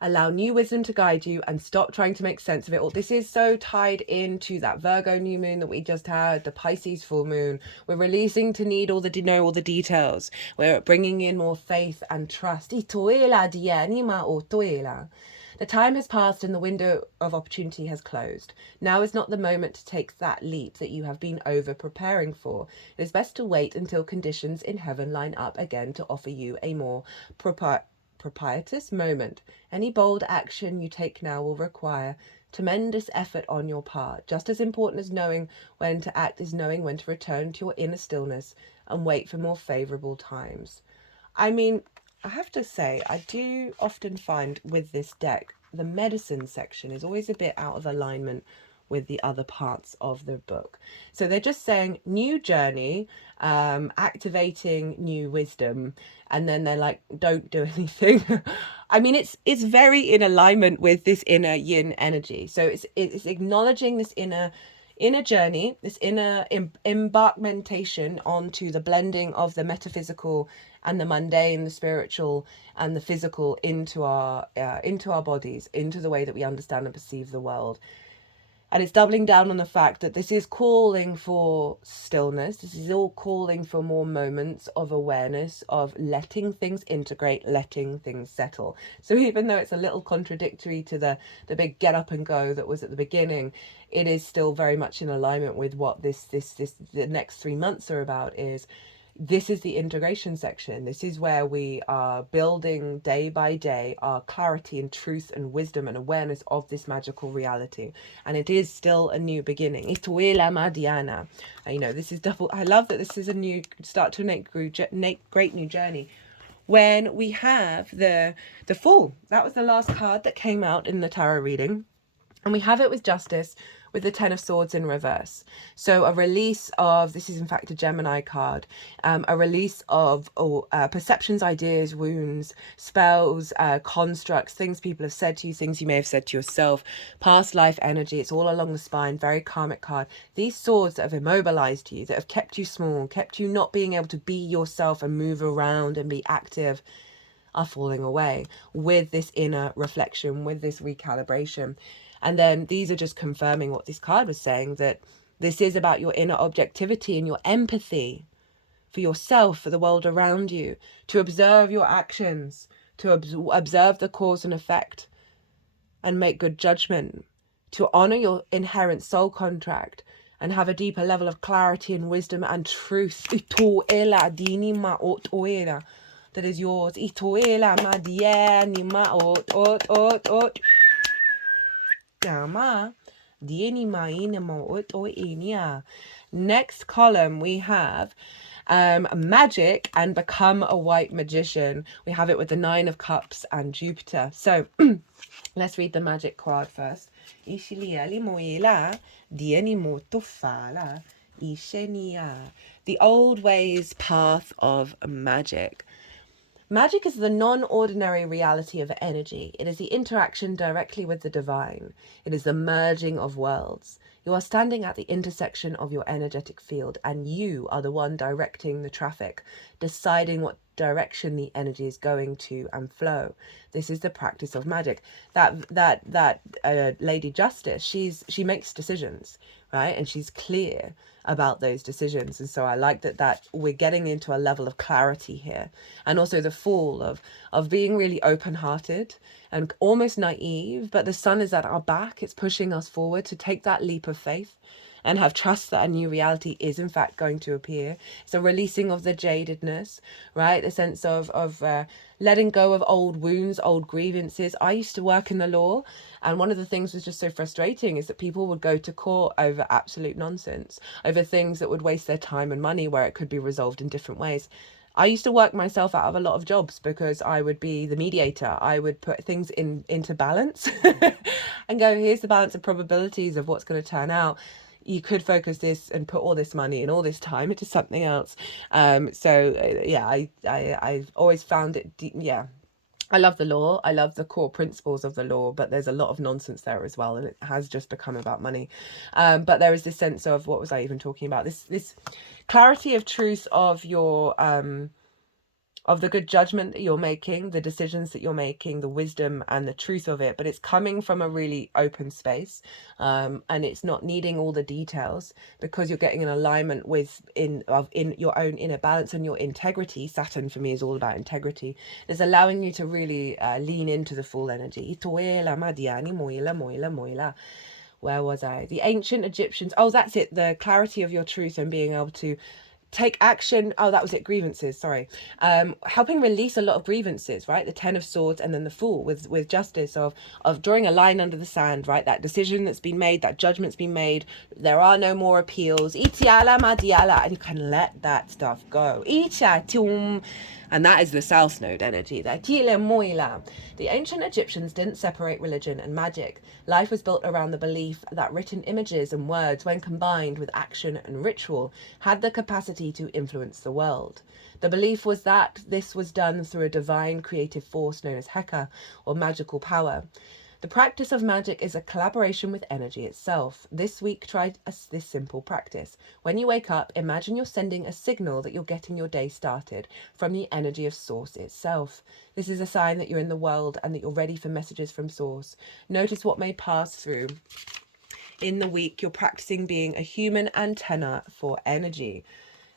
Allow new wisdom to guide you and stop trying to make sense of it all. This is so tied into that Virgo new moon that we just had, the Pisces full moon. We're releasing to know all the details. We're bringing in more faith and trust. The time has passed and the window of opportunity has closed. Now is not the moment to take that leap that you have been over preparing for. It is best to wait until conditions in heaven line up again to offer you a more propitious moment. Any bold action you take now will require tremendous effort on your part. Just as important as knowing when to act is knowing when to return to your inner stillness and wait for more favorable times. I mean, I have to say, I do often find with this deck, the medicine section is always a bit out of alignment with the other parts of the book. So they're just saying new journey, activating new wisdom, and then they're like, don't do anything. I mean, it's very in alignment with this inner yin energy. So it's acknowledging this inner journey, this inner embarkmentation onto the blending of the metaphysical and the mundane, the spiritual and the physical into our bodies, into the way that we understand and perceive the world. And it's doubling down on the fact that this is calling for stillness. This is all calling for more moments of awareness, of letting things integrate, letting things settle. So even though it's a little contradictory to the big get up and go that was at the beginning, it is still very much in alignment with what the next 3 months are about. This is the integration section. This is where we are building day by day our clarity and truth and wisdom and awareness of this magical reality. And it is still a new beginning. This is double. I love that this is a new start to a great new journey. When we have the Fool, that was the last card that came out in the tarot reading. And we have it with Justice, with the 10 of Swords in reverse. So a release of, this is in fact a Gemini card, a release of perceptions, ideas, wounds, spells, constructs, things people have said to you, things you may have said to yourself, past life energy. It's all along the spine, very karmic card. These swords that have immobilized you, that have kept you small, kept you not being able to be yourself and move around and be active, are falling away with this inner reflection, with this recalibration. And then these are just confirming what this card was saying, that this is about your inner objectivity and your empathy for yourself, for the world around you, to observe your actions, to observe the cause and effect and make good judgment, to honor your inherent soul contract and have a deeper level of clarity and wisdom and truth. That is yours. Next column we have magic and become a white magician. We have it with the 9 of Cups and Jupiter. So let's read the magic card first. The old ways path of magic. Magic is the non-ordinary reality of energy. It is the interaction directly with the divine. It is the merging of worlds. You are standing at the intersection of your energetic field, and you are the one directing the traffic, deciding what direction the energy is going to and flow. This is the practice of magic. That Lady Justice, she makes decisions, right? And she's clear about those decisions. And so I like that we're getting into a level of clarity here. And also the Fool of being really open-hearted and almost naive, but the sun is at our back. It's pushing us forward to take that leap of faith and have trust that a new reality is in fact going to appear. It's a releasing of the jadedness, right? The sense of letting go of old wounds, old grievances. I used to work in the law, and one of the things was just so frustrating is that people would go to court over absolute nonsense, over things that would waste their time and money where it could be resolved in different ways. I used to work myself out of a lot of jobs because I would be the mediator. I would put things into balance and go, here's the balance of probabilities of what's going to turn out. You could focus this and put all this money and all this time into something else. I've always found it, I love the law. I love the core principles of the law, but there's a lot of nonsense there as well, and it has just become about money. But there is this sense of, what was I even talking about? This clarity of truth of your of the good judgment that you're making, the decisions that you're making, the wisdom and the truth of it. But it's coming from a really open space, and it's not needing all the details, because you're getting an alignment with in your own inner balance and your integrity. Saturn for me is all about integrity. It's allowing you to really lean into the full energy. Where was I? The ancient Egyptians. Oh, that's it. The clarity of your truth and being able to take action. Oh, that was it. Grievances, sorry. Helping release a lot of grievances, right? The Ten of Swords and then the Fool with justice of drawing a line under the sand, right? That decision that's been made, that judgment's been made. There are no more appeals. Itiala madiala, and you can let that stuff go. And that is the South Node energy. The ancient Egyptians didn't separate religion and magic. Life was built around the belief that written images and words, when combined with action and ritual, had the capacity to influence the world. The belief was that this was done through a divine creative force known as Heka, or magical power. The practice of magic is a collaboration with energy itself. This week, try this simple practice. When you wake up, imagine you're sending a signal that you're getting your day started from the energy of Source itself. This is a sign that you're in the world and that you're ready for messages from Source. Notice what may pass through. In the week, you're practicing being a human antenna for energy.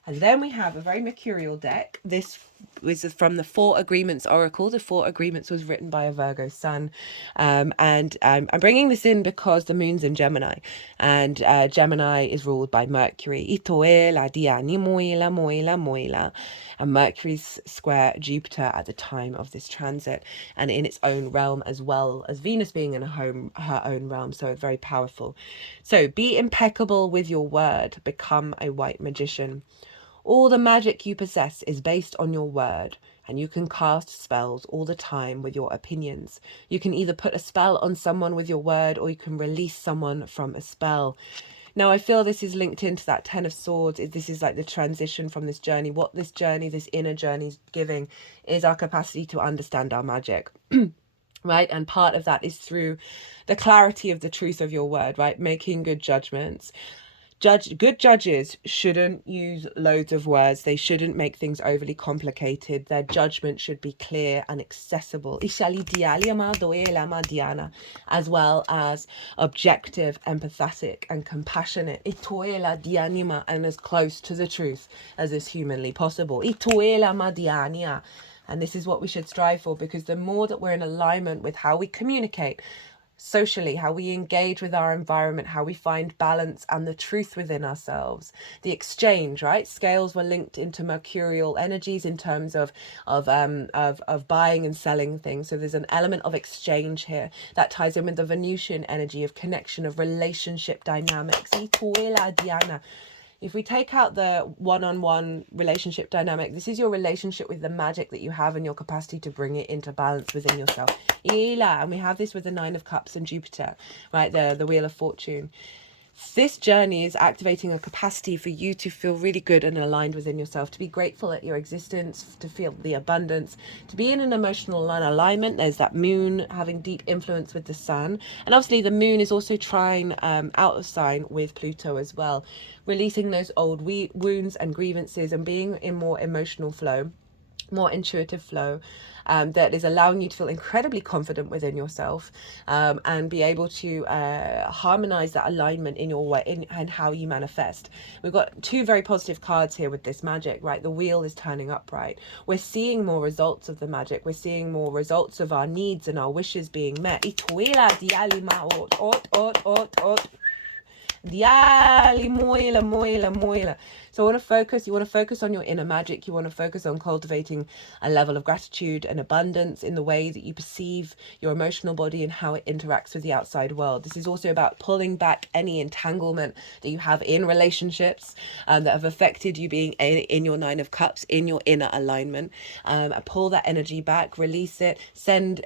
And then we have a very mercurial deck. This was from the Four Agreements Oracle. The Four Agreements was written by a Virgo sun. I'm bringing this in because the moon's in Gemini. And Gemini is ruled by Mercury. And Mercury's square Jupiter at the time of this transit, and in its own realm, as well as Venus being in her own realm. So very powerful. So be impeccable with your word. Become a white magician. All the magic you possess is based on your word, and you can cast spells all the time with your opinions. You can either put a spell on someone with your word, or you can release someone from a spell. Now, I feel this is linked into that Ten of Swords. This is like the transition from this journey. What this journey, this inner journey is giving is our capacity to understand our magic. Right? And part of that is through the clarity of the truth of your word, right? Making good judgments. Good judges shouldn't use loads of words. They shouldn't make things overly complicated. Their judgment should be clear and accessible, as well as objective, empathetic and compassionate, and as close to the truth as is humanly possible. And this is what we should strive for, because the more that we're in alignment with how we communicate socially, how we engage with our environment, how we find balance and the truth within ourselves, the exchange, right? Scales were linked into mercurial energies in terms of buying and selling things. So there's an element of exchange here that ties in with the Venusian energy of connection, of relationship dynamics. If we take out the one-on-one relationship dynamic, this is your relationship with the magic that you have and your capacity to bring it into balance within yourself. And we have this with the Nine of Cups and Jupiter, right? The Wheel of Fortune. This journey is activating a capacity for you to feel really good and aligned within yourself, to be grateful at your existence, to feel the abundance, to be in an emotional alignment. There's that moon having deep influence with the sun. And obviously the moon is also trine out of sign with Pluto as well, releasing those old wounds and grievances and being in more emotional flow, more intuitive flow, that is allowing you to feel incredibly confident within yourself, and be able to harmonize that alignment in your way and how you manifest. We've got two very positive cards here with this magic, right? The wheel is turning upright. We're seeing more results of the magic. We're seeing more results of our needs and our wishes being met. So I want to focus, you want to focus on your inner magic. You want to focus on cultivating a level of gratitude and abundance in the way that you perceive your emotional body and how it interacts with the outside world. This is also about pulling back any entanglement that you have in relationships that have affected you being in your Nine of Cups, in your inner alignment. Pull that energy back, release it, send,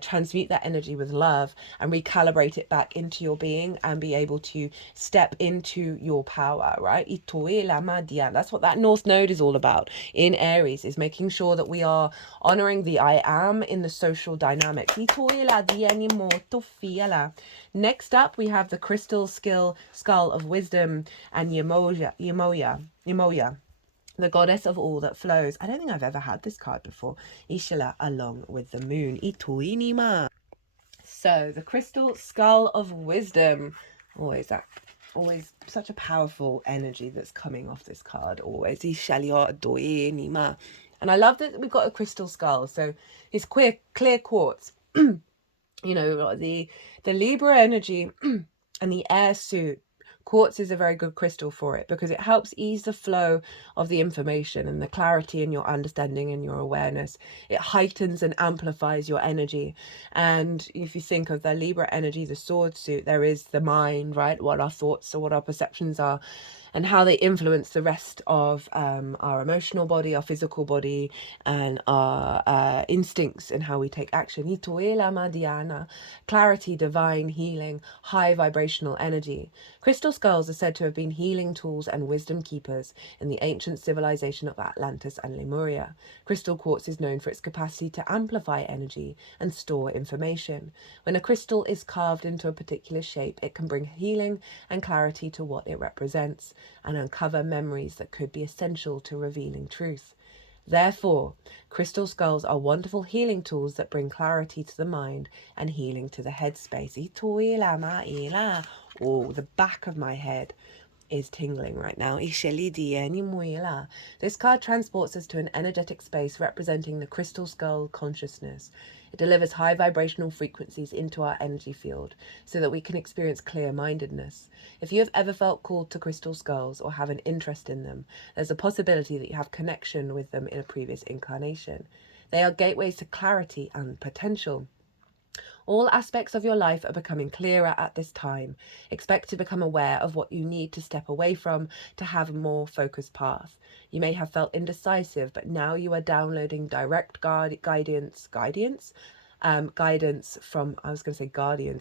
transmute that energy with love and recalibrate it back into your being and be able to step into your power. Right? That's what that North Node is all about in Aries, is making sure that we are honoring the I am in the social dynamic. Next up, we have the Crystal Skull of Wisdom and Yemoya, the goddess of all that flows. I don't think I've ever had this card before. Ishala, along with the moon. So, the Crystal Skull of Wisdom. Always such a powerful energy that's coming off this card. Always. And I love that we've got a crystal skull. So it's clear quartz. The Libra energy and the air suit. Quartz is a very good crystal for it because it helps ease the flow of the information and the clarity in your understanding and your awareness. It heightens and amplifies your energy. And if you think of the Libra energy, the sword suit, there is the mind, right? What our thoughts or what our perceptions are and how they influence the rest of our emotional body, our physical body, and our instincts and how we take action. Clarity, divine healing, high vibrational energy. Crystal skulls are said to have been healing tools and wisdom keepers in the ancient civilization of Atlantis and Lemuria. Crystal quartz is known for its capacity to amplify energy and store information. When a crystal is carved into a particular shape, it can bring healing and clarity to what it represents and uncover memories that could be essential to revealing truth. Therefore, crystal skulls are wonderful healing tools that bring clarity to the mind and healing to the headspace. Oh, the back of my head is tingling right now. This card transports us to an energetic space representing the crystal skull consciousness. It delivers high vibrational frequencies into our energy field so that we can experience clear-mindedness. If you have ever felt called to crystal skulls or have an interest in them, there's a possibility that you have connection with them in a previous incarnation. They are gateways to clarity and potential. All aspects of your life are becoming clearer at this time. Expect to become aware of what you need to step away from to have a more focused path. You may have felt indecisive, but now you are downloading direct guidance from, I was going to say guardian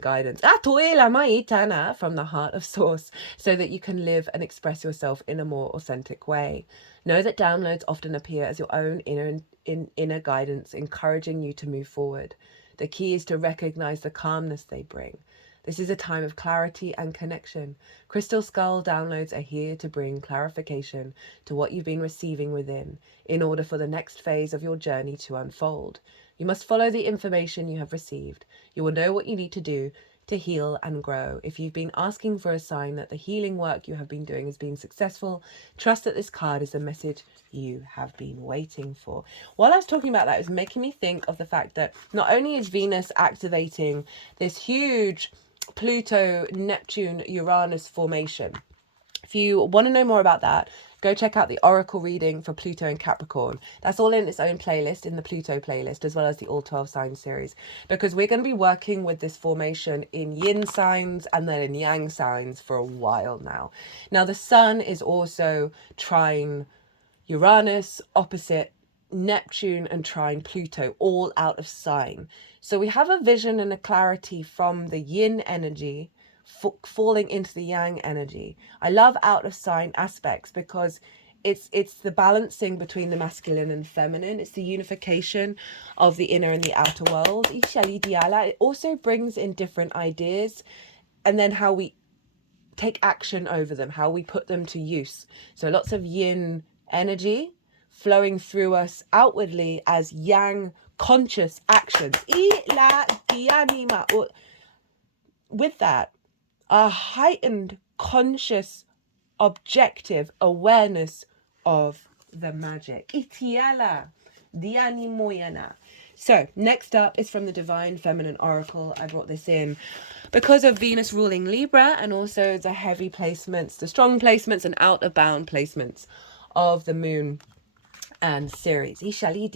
guidance, from the heart of source, so that you can live and express yourself in a more authentic way. Know that downloads often appear as your own inner guidance, encouraging you to move forward. The key is to recognize the calmness they bring. This is a time of clarity and connection. Crystal Skull downloads are here to bring clarification to what you've been receiving within in order for the next phase of your journey to unfold. You must follow the information you have received. You will know what you need to do to heal and grow. If you've been asking for a sign that the healing work you have been doing is being successful, trust that this card is the message you have been waiting for. While I was talking about that, it was making me think of the fact that not only is Venus activating this huge Pluto, Neptune, Uranus formation. If you want to know more about that, go check out the Oracle reading for Pluto and Capricorn. That's all in its own playlist, in the Pluto playlist, as well as the All 12 Signs series, because we're going to be working with this formation in yin signs and then in yang signs for a while now. Now, the sun is also trine Uranus, opposite Neptune and trine Pluto, all out of sign. So we have a vision and a clarity from the yin energy falling into the yang energy. I love out of sign aspects because it's the balancing between the masculine and feminine. It's the unification of the inner and the outer world. It also brings in different ideas and then how we take action over them, how we put them to use. So lots of yin energy flowing through us outwardly as yang conscious actions. With that, a heightened conscious objective awareness of the magic. So next up is from the Divine Feminine Oracle. I brought this in because of Venus ruling Libra and also the heavy placements, the strong placements and out of bound placements of the moon and Ceres. Ishali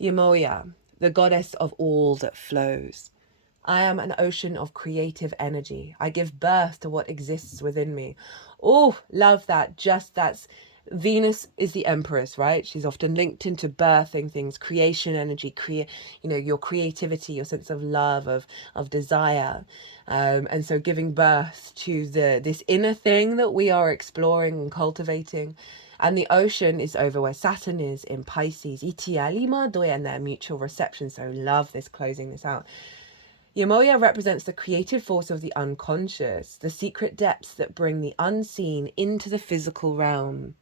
Yamoya, the goddess of all that flows. I am an ocean of creative energy. I give birth to what exists within me. Oh, love that. That's Venus is the empress, right? She's often linked into birthing things, creation energy, your creativity, your sense of love, of desire. And so giving birth to this inner thing that we are exploring and cultivating. And the ocean is over where Saturn is in Pisces. And their mutual reception. So love this, closing this out. Yamoya represents the creative force of the unconscious, the secret depths that bring the unseen into the physical realm.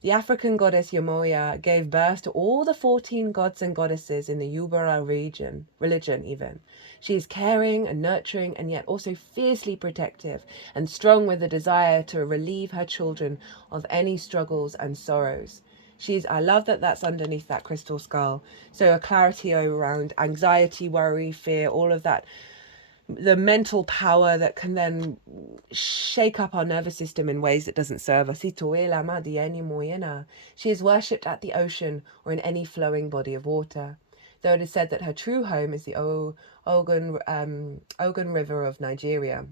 The African goddess Yamoya gave birth to all the 14 gods and goddesses in the Yoruba religion even. She is caring and nurturing and yet also fiercely protective and strong with a desire to relieve her children of any struggles and sorrows. I love that that's underneath that crystal skull. So a clarity around anxiety, worry, fear, all of that. The mental power that can then shake up our nervous system in ways that doesn't serve us. She is worshipped at the ocean or in any flowing body of water. Though it is said that her true home is the Ogun River of Nigeria.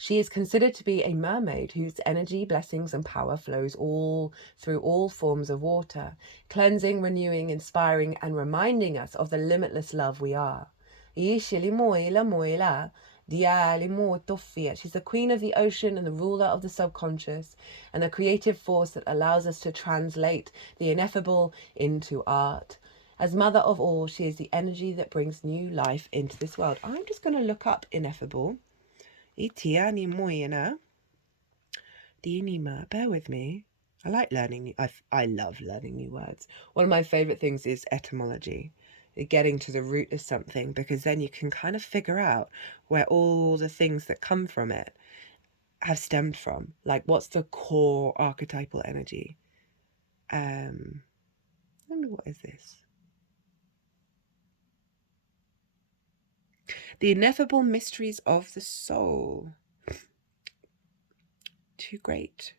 She is considered to be a mermaid whose energy, blessings, and power flows all through all forms of water, cleansing, renewing, inspiring, and reminding us of the limitless love we are. She's the queen of the ocean and the ruler of the subconscious, and a creative force that allows us to translate the ineffable into art. As mother of all, she is the energy that brings new life into this world. I'm just going to look up ineffable. Bear with me. I like learning. I love learning new words. One of my favorite things is etymology, getting to the root of something, because then you can kind of figure out where all the things that come from it have stemmed from. Like, what's the core archetypal energy? What is this? The ineffable mysteries of the soul. Too great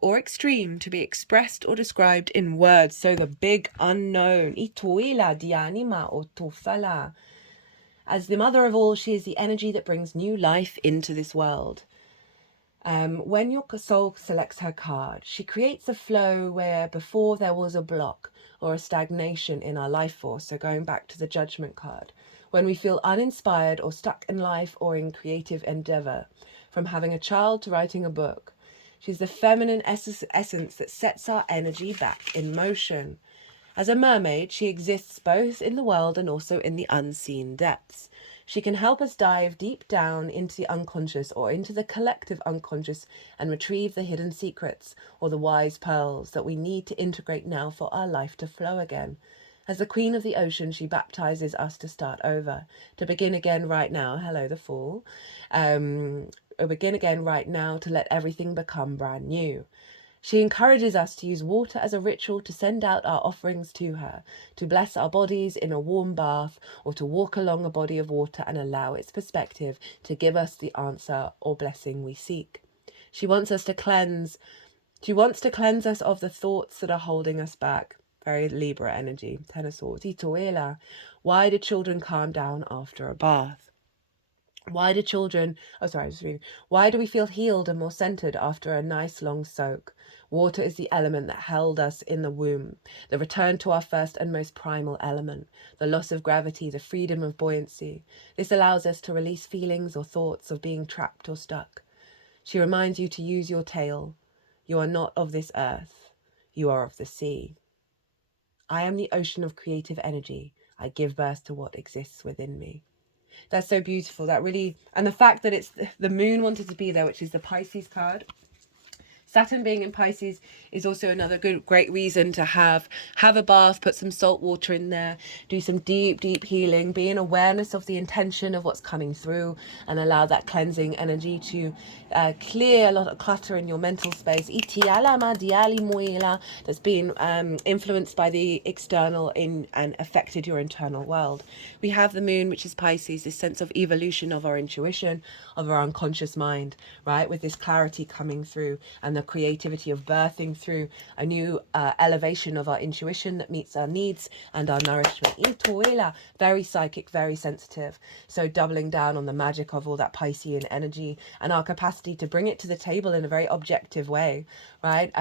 or extreme to be expressed or described in words. So the big unknown. As the mother of all, she is the energy that brings new life into this world. When your soul selects her card, she creates a flow where before there was a block or a stagnation in our life force. So going back to the Judgment card, when we feel uninspired or stuck in life or in creative endeavor, from having a child to writing a book. She's the feminine essence that sets our energy back in motion. As a mermaid, she exists both in the world and also in the unseen depths. She can help us dive deep down into the unconscious or into the collective unconscious and retrieve the hidden secrets or the wise pearls that we need to integrate now for our life to flow again. As the queen of the ocean, she baptizes us to start over, to begin again right now. Hello, the Fool. Begin again right now to let everything become brand new. She encourages us to use water as a ritual to send out our offerings to her, to bless our bodies in a warm bath, or to walk along a body of water and allow its perspective to give us the answer or blessing we seek. She wants to cleanse us of the thoughts that are holding us back. Very Libra energy. Ten of Swords. Why do children calm down after a bath? Why do children, oh sorry, I was reading. Why do we feel healed and more centered after a nice long soak? Water is the element that held us in the womb, the return to our first and most primal element, the loss of gravity, the freedom of buoyancy. This allows us to release feelings or thoughts of being trapped or stuck. She reminds you to use your tail. You are not of this earth. You are of the sea. I am the ocean of creative energy. I give birth to what exists within me. That's so beautiful. That really, and the fact that it's the moon wanted to be there, which is the Pisces card. Saturn being in Pisces is also another great reason to have a bath, put some salt water in there, do some deep healing, be in awareness of the intention of what's coming through, and allow that cleansing energy to clear a lot of clutter in your mental space that's been influenced by the external and affected your internal world. We have the moon, which is Pisces, this sense of evolution of our intuition, of our unconscious mind, right, with this clarity coming through, and the creativity of birthing through a new elevation of our intuition that meets our needs and our nourishment. Very psychic, very sensitive. So doubling down on the magic of all that Piscean energy and our capacity to bring it to the table in a very objective way, right?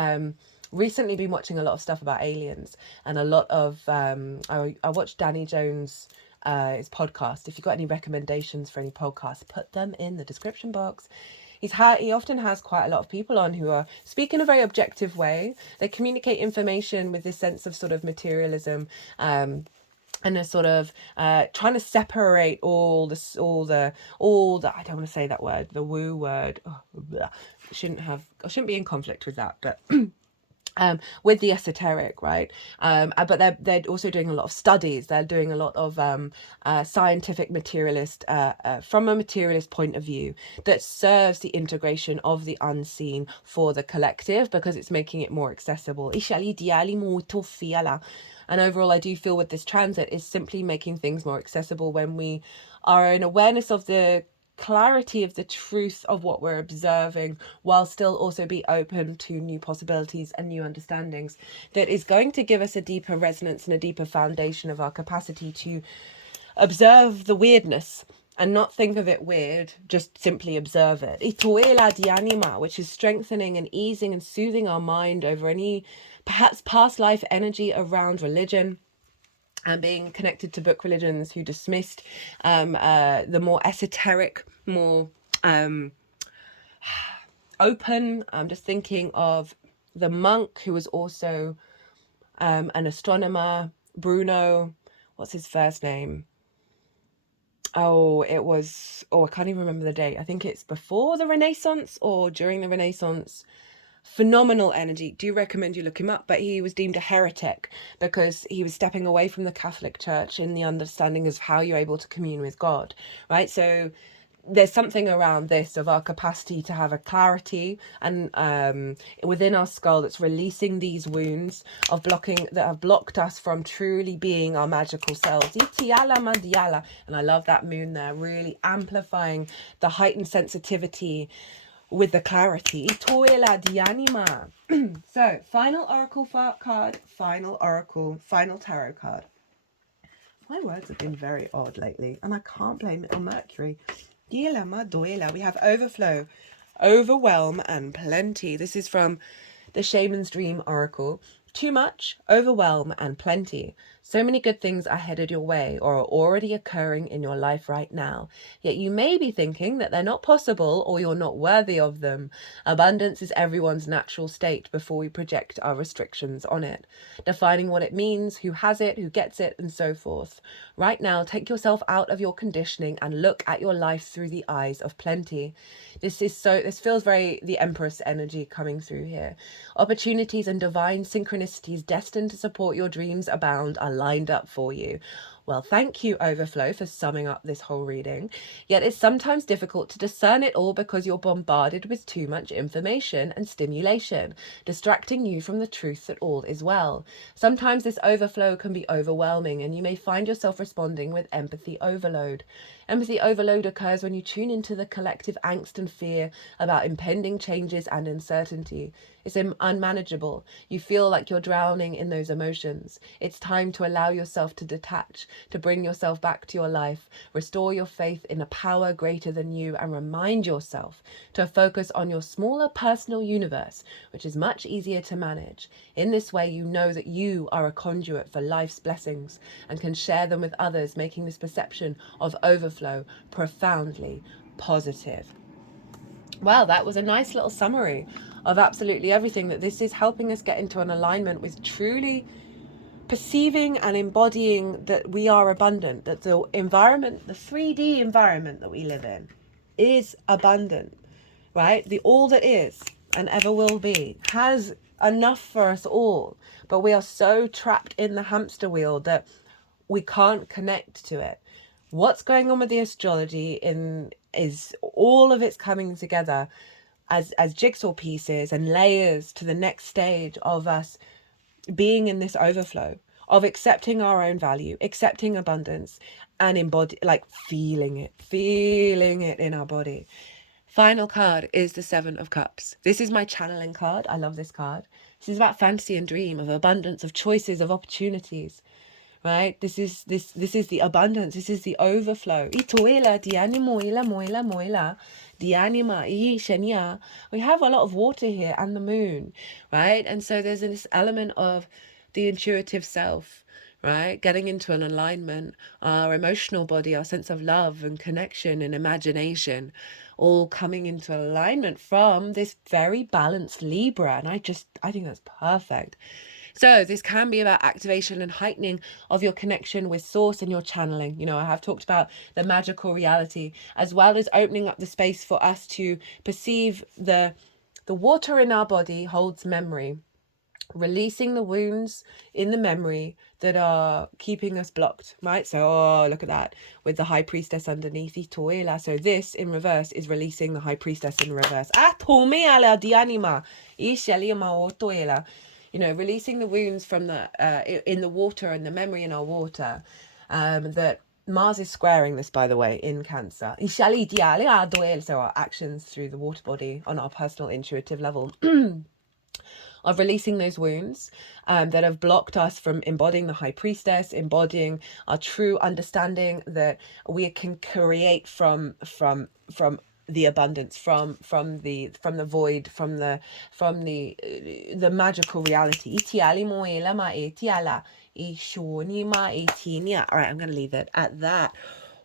Recently been watching a lot of stuff about aliens, and a lot of I watched Danny Jones' his podcast. If you've got any recommendations for any podcasts, put them in the description box. He often has quite a lot of people on who are speak in a very objective way. They communicate information with this sense of sort of materialism, and a sort of trying to separate all the I don't want to say that word, the woo word. Shouldn't be in conflict with that, but with the esoteric, right? But they're also doing a lot of studies. They're doing a lot of scientific materialist, from a materialist point of view, that serves the integration of the unseen for the collective, because it's making it more accessible. And overall, I do feel with this transit is simply making things more accessible when we are in awareness of the clarity of the truth of what we're observing, while still also be open to new possibilities and new understandings, that is going to give us a deeper resonance and a deeper foundation of our capacity to observe the weirdness and not think of it weird, just simply observe it. Itoela di anima, which is strengthening and easing and soothing our mind over any perhaps past life energy around religion, and being connected to book religions who dismissed the more esoteric, more open. I'm just thinking of the monk who was also an astronomer, Bruno. What's his first name? I can't even remember the date. I think it's before the Renaissance or during the Renaissance. Phenomenal energy. Do recommend you look him up. But he was deemed a heretic because he was stepping away from the Catholic Church in the understanding of how you're able to commune with God, right? So there's something around this of our capacity to have a clarity and within our skull that's releasing these wounds of blocking that have blocked us from truly being our magical selves. And I love that moon there, really amplifying the heightened sensitivity with the clarity. So, final oracle card, final tarot card. My words have been very odd lately, and I can't blame it on Mercury. We have overflow, overwhelm, and plenty. This is from the Shaman's Dream Oracle. Too much, overwhelm, and plenty. So many good things are headed your way or are already occurring in your life right now. Yet you may be thinking that they're not possible or you're not worthy of them. Abundance is everyone's natural state before we project our restrictions on it. Defining what it means, who has it, who gets it, and so forth. Right now, take yourself out of your conditioning and look at your life through the eyes of plenty. This feels very the Empress energy coming through here. Opportunities and divine synchronicities destined to support your dreams abound are lined up for you. Well, thank you, Overflow, for summing up this whole reading. Yet it's sometimes difficult to discern it all because you're bombarded with too much information and stimulation, distracting you from the truth that all is well. Sometimes this overflow can be overwhelming, and you may find yourself responding with empathy overload. Empathy overload occurs when you tune into the collective angst and fear about impending changes and uncertainty. It's unmanageable. You feel like you're drowning in those emotions. It's time to allow yourself to detach, to bring yourself back to your life. Restore your faith in a power greater than you and remind yourself to focus on your smaller personal universe, which is much easier to manage. In this way, you know that you are a conduit for life's blessings and can share them with others, making this perception of overflow profoundly positive. Wow, that was a nice little summary of absolutely everything, that this is helping us get into an alignment with truly perceiving and embodying that we are abundant, that the environment, the 3D environment that we live in is abundant, right? The all that is and ever will be has enough for us all, but we are so trapped in the hamster wheel that we can't connect to it. What's going on with the astrology is all of it's coming together as jigsaw pieces and layers to the next stage of us being in this overflow of accepting our own value, accepting abundance, and feeling it in our body. Final card is the 7 of Cups. This is my channeling card. I love this card. This is about fantasy and dream, of abundance, of choices, of opportunities. Right? This is the abundance. This is the overflow. Itoela, dianimo, ila, moila, moila, dianima, shenia. We have a lot of water here and the moon, right? And so there's this element of the intuitive self, right? Getting into an alignment, our emotional body, our sense of love and connection and imagination, all coming into alignment from this very balanced Libra. And I think that's perfect. So this can be about activation and heightening of your connection with source and your channeling. You know, I have talked about the magical reality, as well as opening up the space for us to perceive the water in our body holds memory, releasing the wounds in the memory that are keeping us blocked, right? So, oh, look at that with the High Priestess underneath. So this in reverse is releasing the High Priestess in reverse. You know, releasing the wounds from the in the water and the memory in our water. That Mars is squaring this, by the way, in Cancer. So our actions through the water body on our personal intuitive level. Of releasing those wounds that have blocked us from embodying the High Priestess, embodying our true understanding that we can create from the abundance, from the void, from the magical reality. All right, I'm going to leave it at that.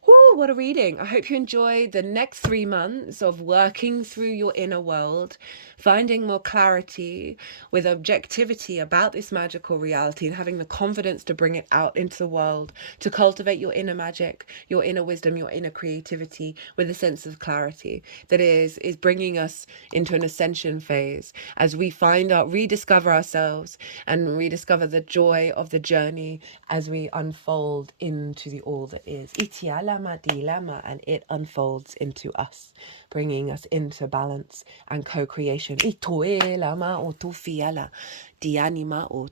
Whew, what a reading. I hope you enjoyed the next 3 months of working through your inner world, finding more clarity with objectivity about this magical reality and having the confidence to bring it out into the world, to cultivate your inner magic, your inner wisdom, your inner creativity with a sense of clarity that is bringing us into an ascension phase as we rediscover ourselves and rediscover the joy of the journey as we unfold into the all that is. And it unfolds into us, bringing us into balance and co-creation. Dianima o